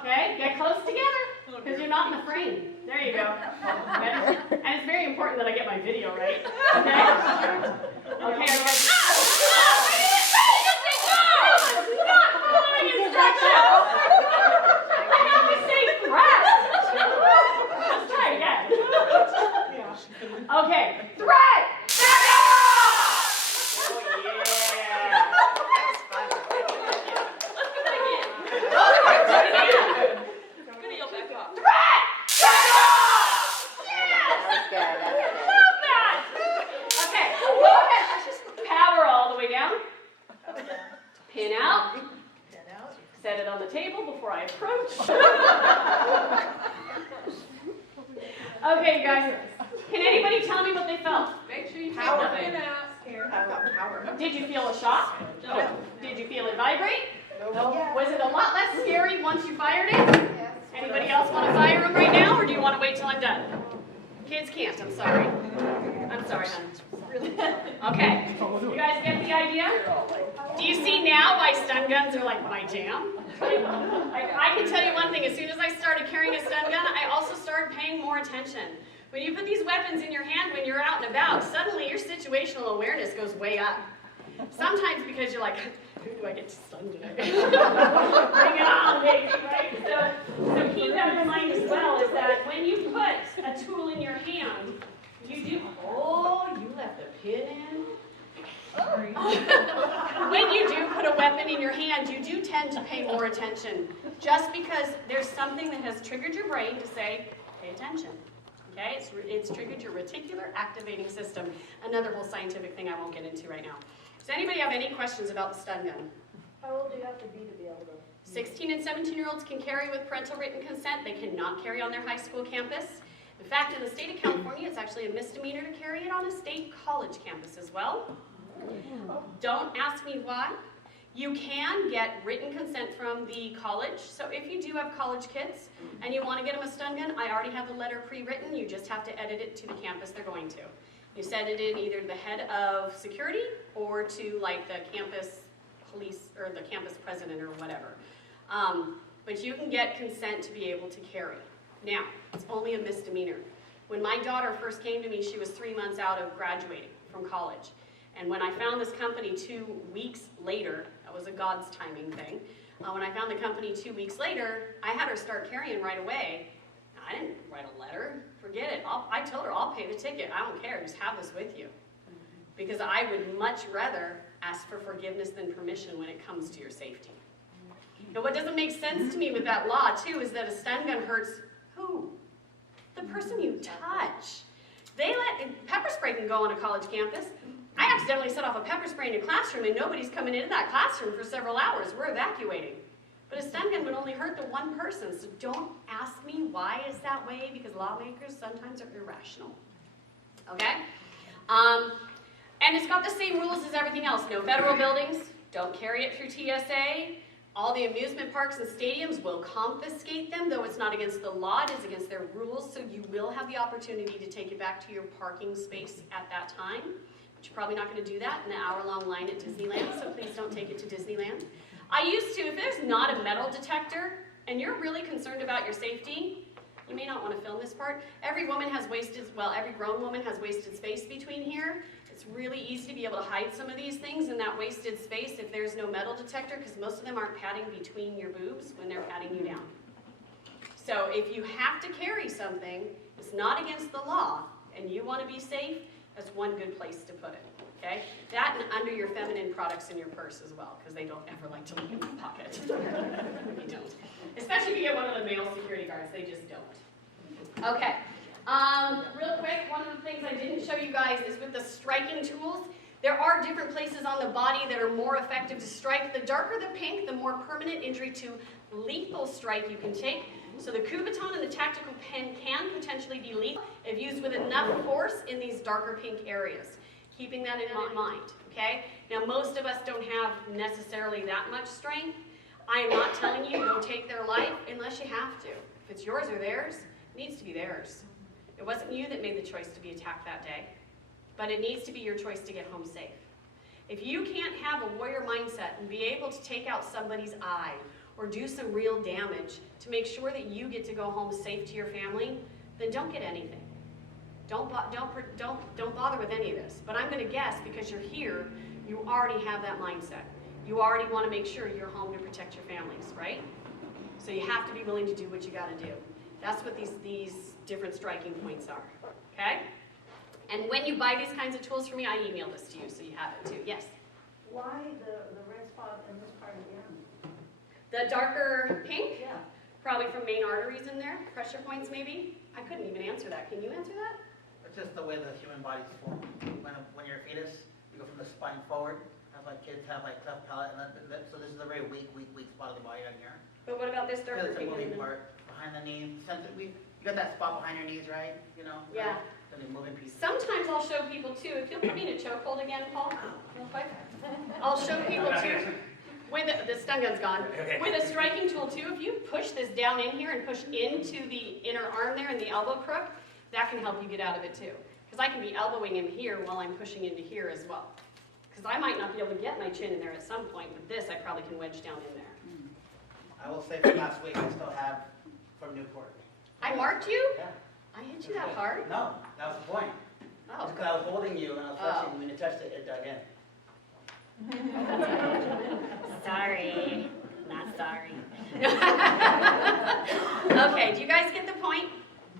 Okay? Get close together because you're not in the frame. There you go. Okay? And it's very important that I get my video right. Okay? Okay, everybody. Not following instructions. I have to say threat. Let's try again. Okay. Threat. Back off! Oh, yeah. Let's do it again. I'm going to yell back off. Threat! Back off! Yes! Love that! Okay, go ahead. Power all the way down. Pin out. Set it on the table before I approach. Okay, you guys. Can anybody tell me what they felt? Make sure you take Power. the pin out. Did you feel a shock? No. Did you feel it vibrate? No. Was it a lot less scary once you fired it? Yes. Anybody else want to fire them right now, or do you want to wait till I'm done? Kids can't, I'm sorry. I'm sorry, hon. Okay, you guys get the idea? Do you see now why stun guns are like my jam? I can tell you one thing, as soon as I started carrying a stun gun, I also started paying more attention. When you put these weapons in your hand when you're out and about, suddenly your situational awareness goes way up. Sometimes because you're like, who do I get to stun today? Bring it on, baby, right? So keep that in mind as well, is that when you put a tool in your hand, you do, you left the pin in? When you do put a weapon in your hand, you do tend to pay more attention, just because there's something that has triggered your brain to say, pay attention. Okay, it's triggered your reticular activating system, another whole scientific thing I won't get into right now. Does anybody have any questions about the stun gun? How old do you have to be able to? 16 and 17-year-olds can carry with parental written consent. They cannot carry on their high school campus. In fact, in the state of California, it's actually a misdemeanor to carry it on a state college campus as well. Don't ask me why. You can get written consent from the college. So if you do have college kids and you want to get them a stun gun, I already have the letter pre-written. You just have to edit it to the campus they're going to. You send it in either to the head of security or to like the campus police or the campus president or whatever. But you can get consent to be able to carry. Now, it's only a misdemeanor. When my daughter first came to me, she was 3 months out of graduating from college. And when I found this company 2 weeks later, that was a God's timing thing. When I found the company 2 weeks later, I had her start carrying right away. I didn't write a letter. Forget it. I told her, I'll pay the ticket. I don't care. Just have this with you. Because I would much rather ask for forgiveness than permission when it comes to your safety. Now, what doesn't make sense to me with that law, too, is that a stun gun hurts who? The person you touch. Pepper spray can go on a college campus. I accidentally set off a pepper spray in a classroom and nobody's coming into that classroom for several hours. We're evacuating. But a stun gun would only hurt the one person. So don't ask me why it's that way, because lawmakers sometimes are irrational. Okay? And it's got the same rules as everything else. No federal buildings. Don't carry it through TSA. All the amusement parks and stadiums will confiscate them, though it's not against the law, it is against their rules, so you will have the opportunity to take it back to your parking space at that time. But you're probably not going to do that in an hour-long line at Disneyland, so please don't take it to Disneyland. I used to, if there's not a metal detector, and you're really concerned about your safety, you may not want to film this part. Every grown woman has wasted space between here. It's really easy to be able to hide some of these things in that wasted space if there's no metal detector, because most of them aren't padding between your boobs when they're patting you down. So if you have to carry something, it's not against the law, and you want to be safe, that's one good place to put it. Okay? That and under your feminine products in your purse as well, because they don't ever like to leave in the pocket. You don't. Especially if you get one of the male security guards, they just don't. Okay. Real quick, one of the things I didn't show you guys is with the striking tools, there are different places on the body that are more effective to strike. The darker the pink, the more permanent injury to lethal strike you can take. So the Kubaton and the tactical pen can potentially be lethal if used with enough force in these darker pink areas. Keeping that in mind, okay? Now, most of us don't have necessarily that much strength. I am not telling you go take their life unless you have to. If it's yours or theirs, it needs to be theirs. It wasn't you that made the choice to be attacked that day, but it needs to be your choice to get home safe. If you can't have a warrior mindset and be able to take out somebody's eye or do some real damage to make sure that you get to go home safe to your family, then don't get anything. Don't bother with any of this. But I'm going to guess because you're here, you already have that mindset. You already want to make sure you're home to protect your families, right? So you have to be willing to do what you got to do. That's what these different striking points are, okay? And when you buy these kinds of tools from me, I email this to you so you have it too. Yes? Why the red spot in this part of the arm? The darker pink? Yeah. Probably from main arteries in there, pressure points maybe. I couldn't even answer that. Can you answer that? It's just the way the human body's formed. When you're a fetus, you go from the spine forward. Have like kids have like cleft palate, and so this is a very weak spot of the body on here. But what about this darker It's a pink? moving part behind the knee. You got that spot behind your knees, right? You know. Yeah. So they moving pieces. Sometimes I'll show people too, if you'll put me in a chokehold again, Paul, real quick. I'll show people too, with the stun gun's gone. With a striking tool too, if you push this down in here and push into the inner arm there and the elbow crook, that can help you get out of it too. Because I can be elbowing him here while I'm pushing into here as well. Because I might not be able to get my chin in there at some point, but this I probably can wedge down in there. I will say from last week, I still have from Newport. I marked you? Yeah. I hit you that hard? No, that was the point. Oh. Because I was holding you and I was touching, when you touched it, it dug in. Sorry, not sorry. Okay, do you guys get the point?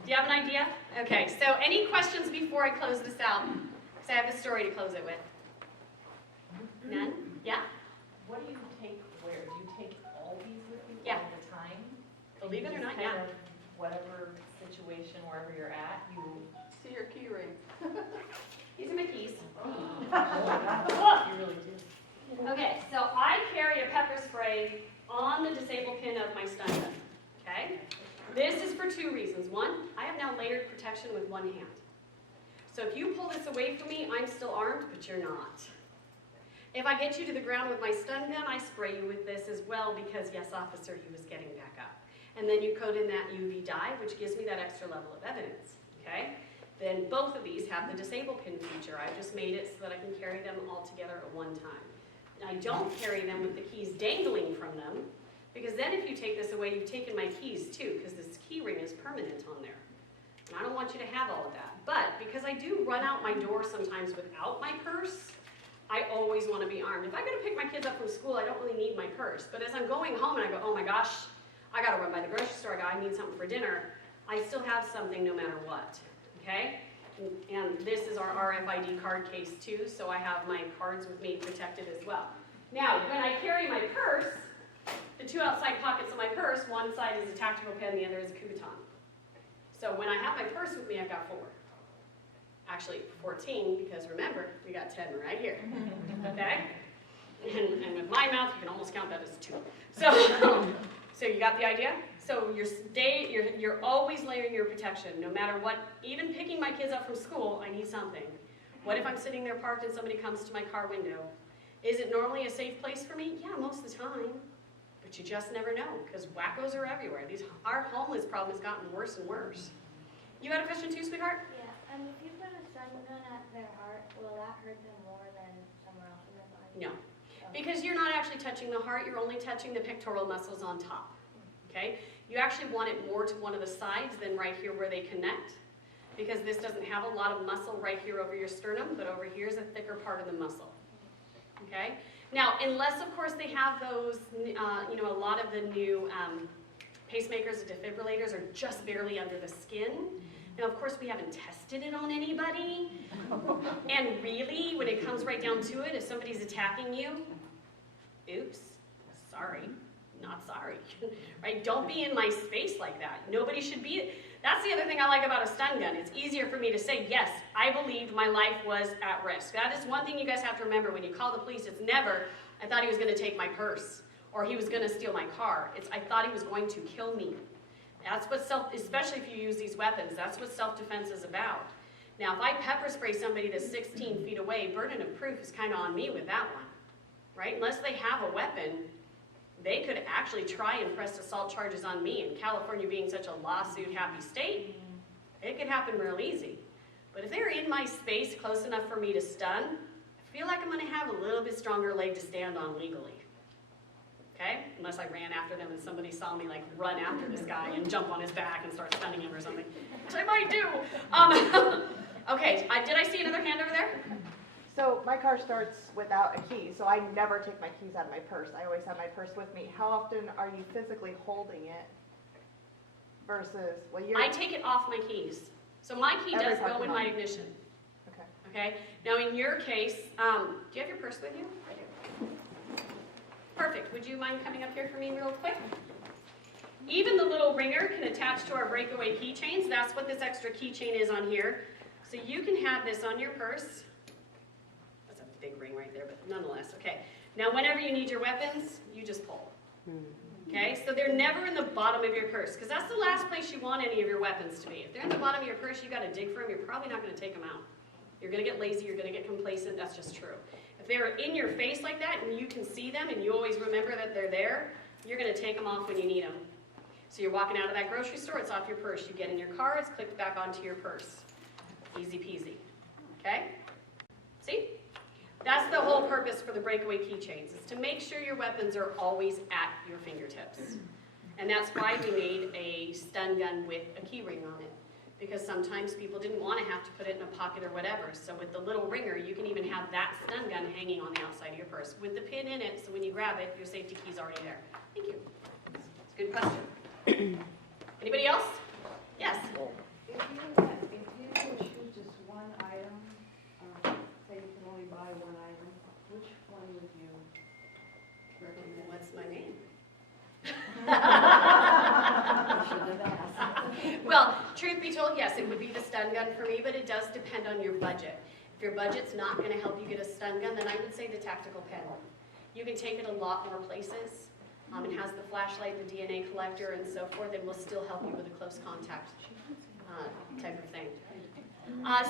Do you have an idea? Okay, so any questions before I close this out? Because I have a story to close it with. None? Yeah? What do you take where? Do you take all these with you Yeah. all the time? Believe it or not, Just yeah. kind of Whatever situation, wherever you're at, you. See your key ring. These are my keys. You really do. Okay, so I carry a pepper spray on the disabled pin of my stun gun, okay? This is for two reasons. One, I have now layered protection with one hand. So if you pull this away from me, I'm still armed, but you're not. If I get you to the ground with my stun gun, I spray you with this as well because, yes, officer, he was getting back up. And then you coat in that UV dye, which gives me that extra level of evidence, okay? Then both of these have the disable pin feature. I just made it so that I can carry them all together at one time. And I don't carry them with the keys dangling from them, because then if you take this away, you've taken my keys too, because this key ring is permanent on there. And I don't want you to have all of that. But because I do run out my door sometimes without my purse, I always want to be armed. If I go to pick my kids up from school, I don't really need my purse. But as I'm going home and I go, oh my gosh, I got to run by the grocery store, I need something for dinner, I still have something no matter what, okay? And this is our RFID card case too, so I have my cards with me protected as well. Now, when I carry my purse, the two outside pockets of my purse, one side is a tactical pen, the other is a Kubotan. So when I have my purse with me, I've got 4. Actually, 14, because remember, we got 10 right here, okay? And with my mouth, you can almost count that as 2. So you got the idea? So you're always layering your protection, no matter what. Even picking my kids up from school, I need something. What if I'm sitting there parked and somebody comes to my car window? Is it normally a safe place for me? Yeah, most of the time. But you just never know, because wackos are everywhere. Our homeless problem has gotten worse and worse. You had a question too, sweetheart? Yeah, if you put a stun gun at their heart, will that hurt them more than somewhere else in their body? No. Because you're not actually touching the heart, you're only touching the pectoral muscles on top, okay? You actually want it more to one of the sides than right here where they connect, because this doesn't have a lot of muscle right here over your sternum, but over here is a thicker part of the muscle, okay? Now, unless, of course, they have those, a lot of the new pacemakers and defibrillators are just barely under the skin. Now, of course, we haven't tested it on anybody, and really, when it comes right down to it, if somebody's attacking you, oops, sorry, not sorry, right? Don't be in my space like that. Nobody should be. That's the other thing I like about a stun gun. It's easier for me to say, yes, I believed my life was at risk. That is one thing you guys have to remember when you call the police. It's never, I thought he was going to take my purse, or he was going to steal my car. It's, I thought he was going to kill me. That's what especially if you use these weapons, that's what self-defense is about. Now, if I pepper spray somebody that's 16 feet away, burden of proof is kind of on me with that one, right? Unless they have a weapon, they could actually try and press assault charges on me. And California being such a lawsuit-happy state, it could happen real easy. But if they're in my space close enough for me to stun, I feel like I'm going to have a little bit stronger leg to stand on legally. Okay? Unless I ran after them and somebody saw me like run after this guy and jump on his back and start stunning him or something, which I might do. Okay, did I see another hand over there? So my car starts without a key, so I never take my keys out of my purse. I always have my purse with me. How often are you physically holding it versus, well, you're... I take it off my keys. So my key does go in my ignition. Okay. Okay? Now in your case, do you have your purse with you? I do. Perfect. Would you mind coming up here for me real quick? Even the little ringer can attach to our breakaway keychains. That's what this extra keychain is on here. So you can have this on your purse. That's a big ring right there, but nonetheless, okay. Now whenever you need your weapons, you just pull. Okay, so they're never in the bottom of your purse, because that's the last place you want any of your weapons to be. If they're in the bottom of your purse, you got to dig for them, you're probably not going to take them out. You're going to get lazy, you're going to get complacent, that's just true. If they're in your face like that and you can see them and you always remember that they're there, you're going to take them off when you need them. So you're walking out of that grocery store, it's off your purse. You get in your car, it's clicked back onto your purse. Easy peasy. Okay? See? That's the whole purpose for the breakaway keychains, is to make sure your weapons are always at your fingertips. And that's why we made a stun gun with a key ring on it. because sometimes people didn't want to have to put it in a pocket or whatever. So with the little ringer, you can even have that stun gun hanging on the outside of your purse with the pin in it, so when you grab it, your safety key's already there. Thank you. It's a good question. Anybody else? Yes? If you choose just one item, say you can only buy one item, which one would you recommend? What's my name? I should have asked. Well, truth be told, yes, it would be the stun gun for me, but it does depend on your budget. If your budget's not going to help you get a stun gun, then I would say the tactical pen. You can take it a lot more places. It has the flashlight, the DNA collector, and so forth, and will still help you with a close contact type of thing.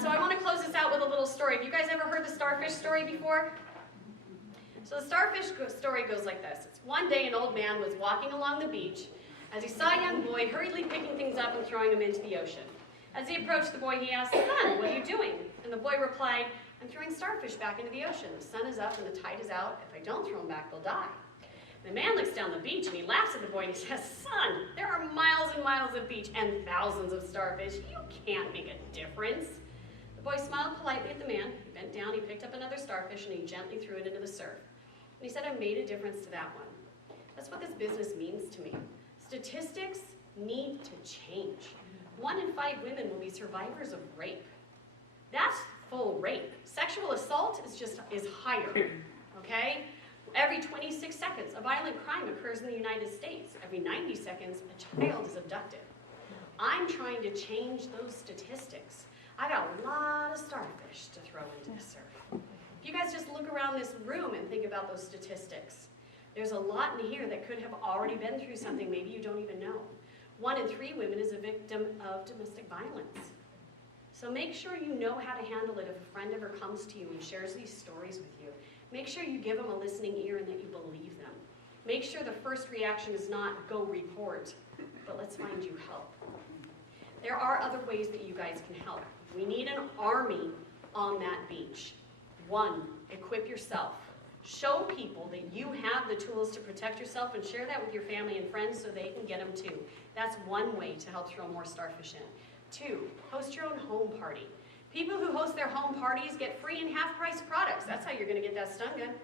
So I want to close this out with a little story. Have you guys ever heard the starfish story before? So the starfish story goes like this. It's one day an old man was walking along the beach as he saw a young boy hurriedly picking things up and throwing them into the ocean. As he approached the boy, he asked, "Son, what are you doing?" And the boy replied, "I'm throwing starfish back into the ocean. The sun is up and the tide is out. If I don't throw them back, they'll die." The man looks down the beach and he laughs at the boy and he says, "Son, there are miles and miles of beach and thousands of starfish. You can't make a difference." The boy smiled politely at the man. He bent down, he picked up another starfish, and he gently threw it into the surf. And he said, "I made a difference to that one." That's what this business means to me. Statistics need to change. 1 in 5 women will be survivors of rape. That's full rape. Sexual assault is higher, okay? Every 26 seconds, a violent crime occurs in the United States. Every 90 seconds, a child is abducted. I'm trying to change those statistics. I got a lot of starfish to throw into the surf. If you guys just look around this room and think about those statistics, there's a lot in here that could have already been through something maybe you don't even know. 1 in 3 women is a victim of domestic violence. So make sure you know how to handle it if a friend ever comes to you and shares these stories with you. Make sure you give them a listening ear and that you believe them. Make sure the first reaction is not, "Go report," but let's find you help. There are other ways that you guys can help. We need an army on that beach. 1, equip yourself. Show people that you have the tools to protect yourself and share that with your family and friends so they can get them too. That's one way to help throw more starfish in. 2, host your own home party. People who host their home parties get free and half-price products. That's how you're going to get that stun gun.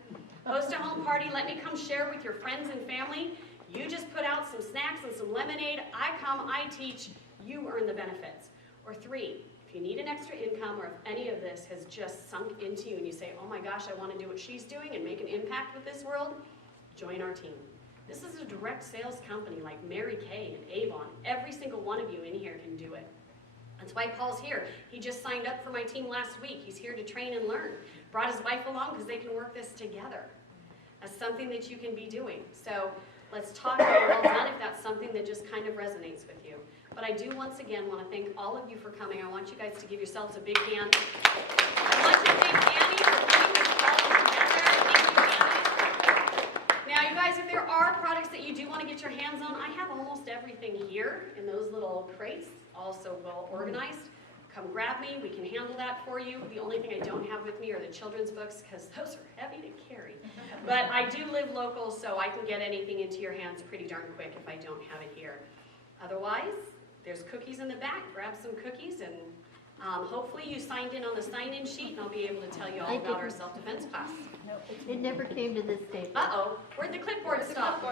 Host a home party. Let me come share with your friends and family. You just put out some snacks and some lemonade. I come, I teach. You earn the benefits. Or 3, if you need an extra income or if any of this has just sunk into you and you say, "Oh my gosh, I want to do what she's doing and make an impact with this world," join our team. This is a direct sales company like Mary Kay and Avon. Every single one of you in here can do it. That's why Paul's here. He just signed up for my team last week. He's here to train and learn. Brought his wife along because they can work this together. That's something that you can be doing. So let's talk about it all done if that's something that just kind of resonates with you. But I do once again want to thank all of you for coming. I want you guys to give yourselves a big hand. I want to thank Annie for putting this all together. Thank you, Annie. Now, you guys, if there are products that you do want to get your hands on, I have almost everything here in those little crates, also well organized. Come grab me. We can handle that for you. The only thing I don't have with me are the children's books because those are heavy to carry. But I do live local, so I can get anything into your hands pretty darn quick if I don't have it here. Otherwise, there's cookies in the back. Grab some cookies, and hopefully you signed in on the sign-in sheet, and I'll be able to tell you all about our self-defense class. No, it never came to this table. Uh-oh, where'd the clipboard stop?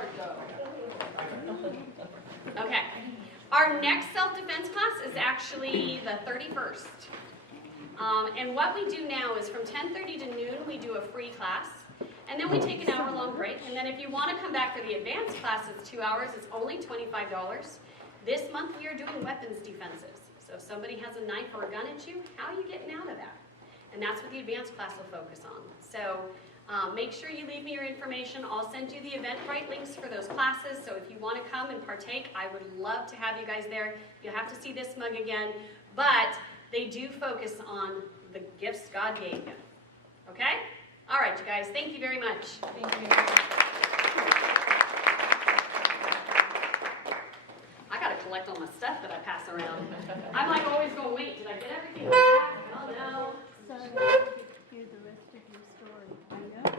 Okay. Our next self-defense class is actually the 31st. And what we do now is from 10:30 to noon, we do a free class. And then we take an hour-long break. And then if you want to come back for the advanced class, it's 2 hours. It's only $25. This month, we are doing weapons defenses. So if somebody has a knife or a gun at you, how are you getting out of that? And that's what the advanced class will focus on. So make sure you leave me your information. I'll send you the Eventbrite links for those classes. So if you want to come and partake, I would love to have you guys there. You'll have to see this mug again. But they do focus on the gifts God gave you. Okay? All right, you guys. Thank you very much. Thank you. I got to collect all my stuff that I pass around. I'm like always going, wait, did I get everything back? Oh, no. Sorry, I didn't get to hear the rest of your story. I know.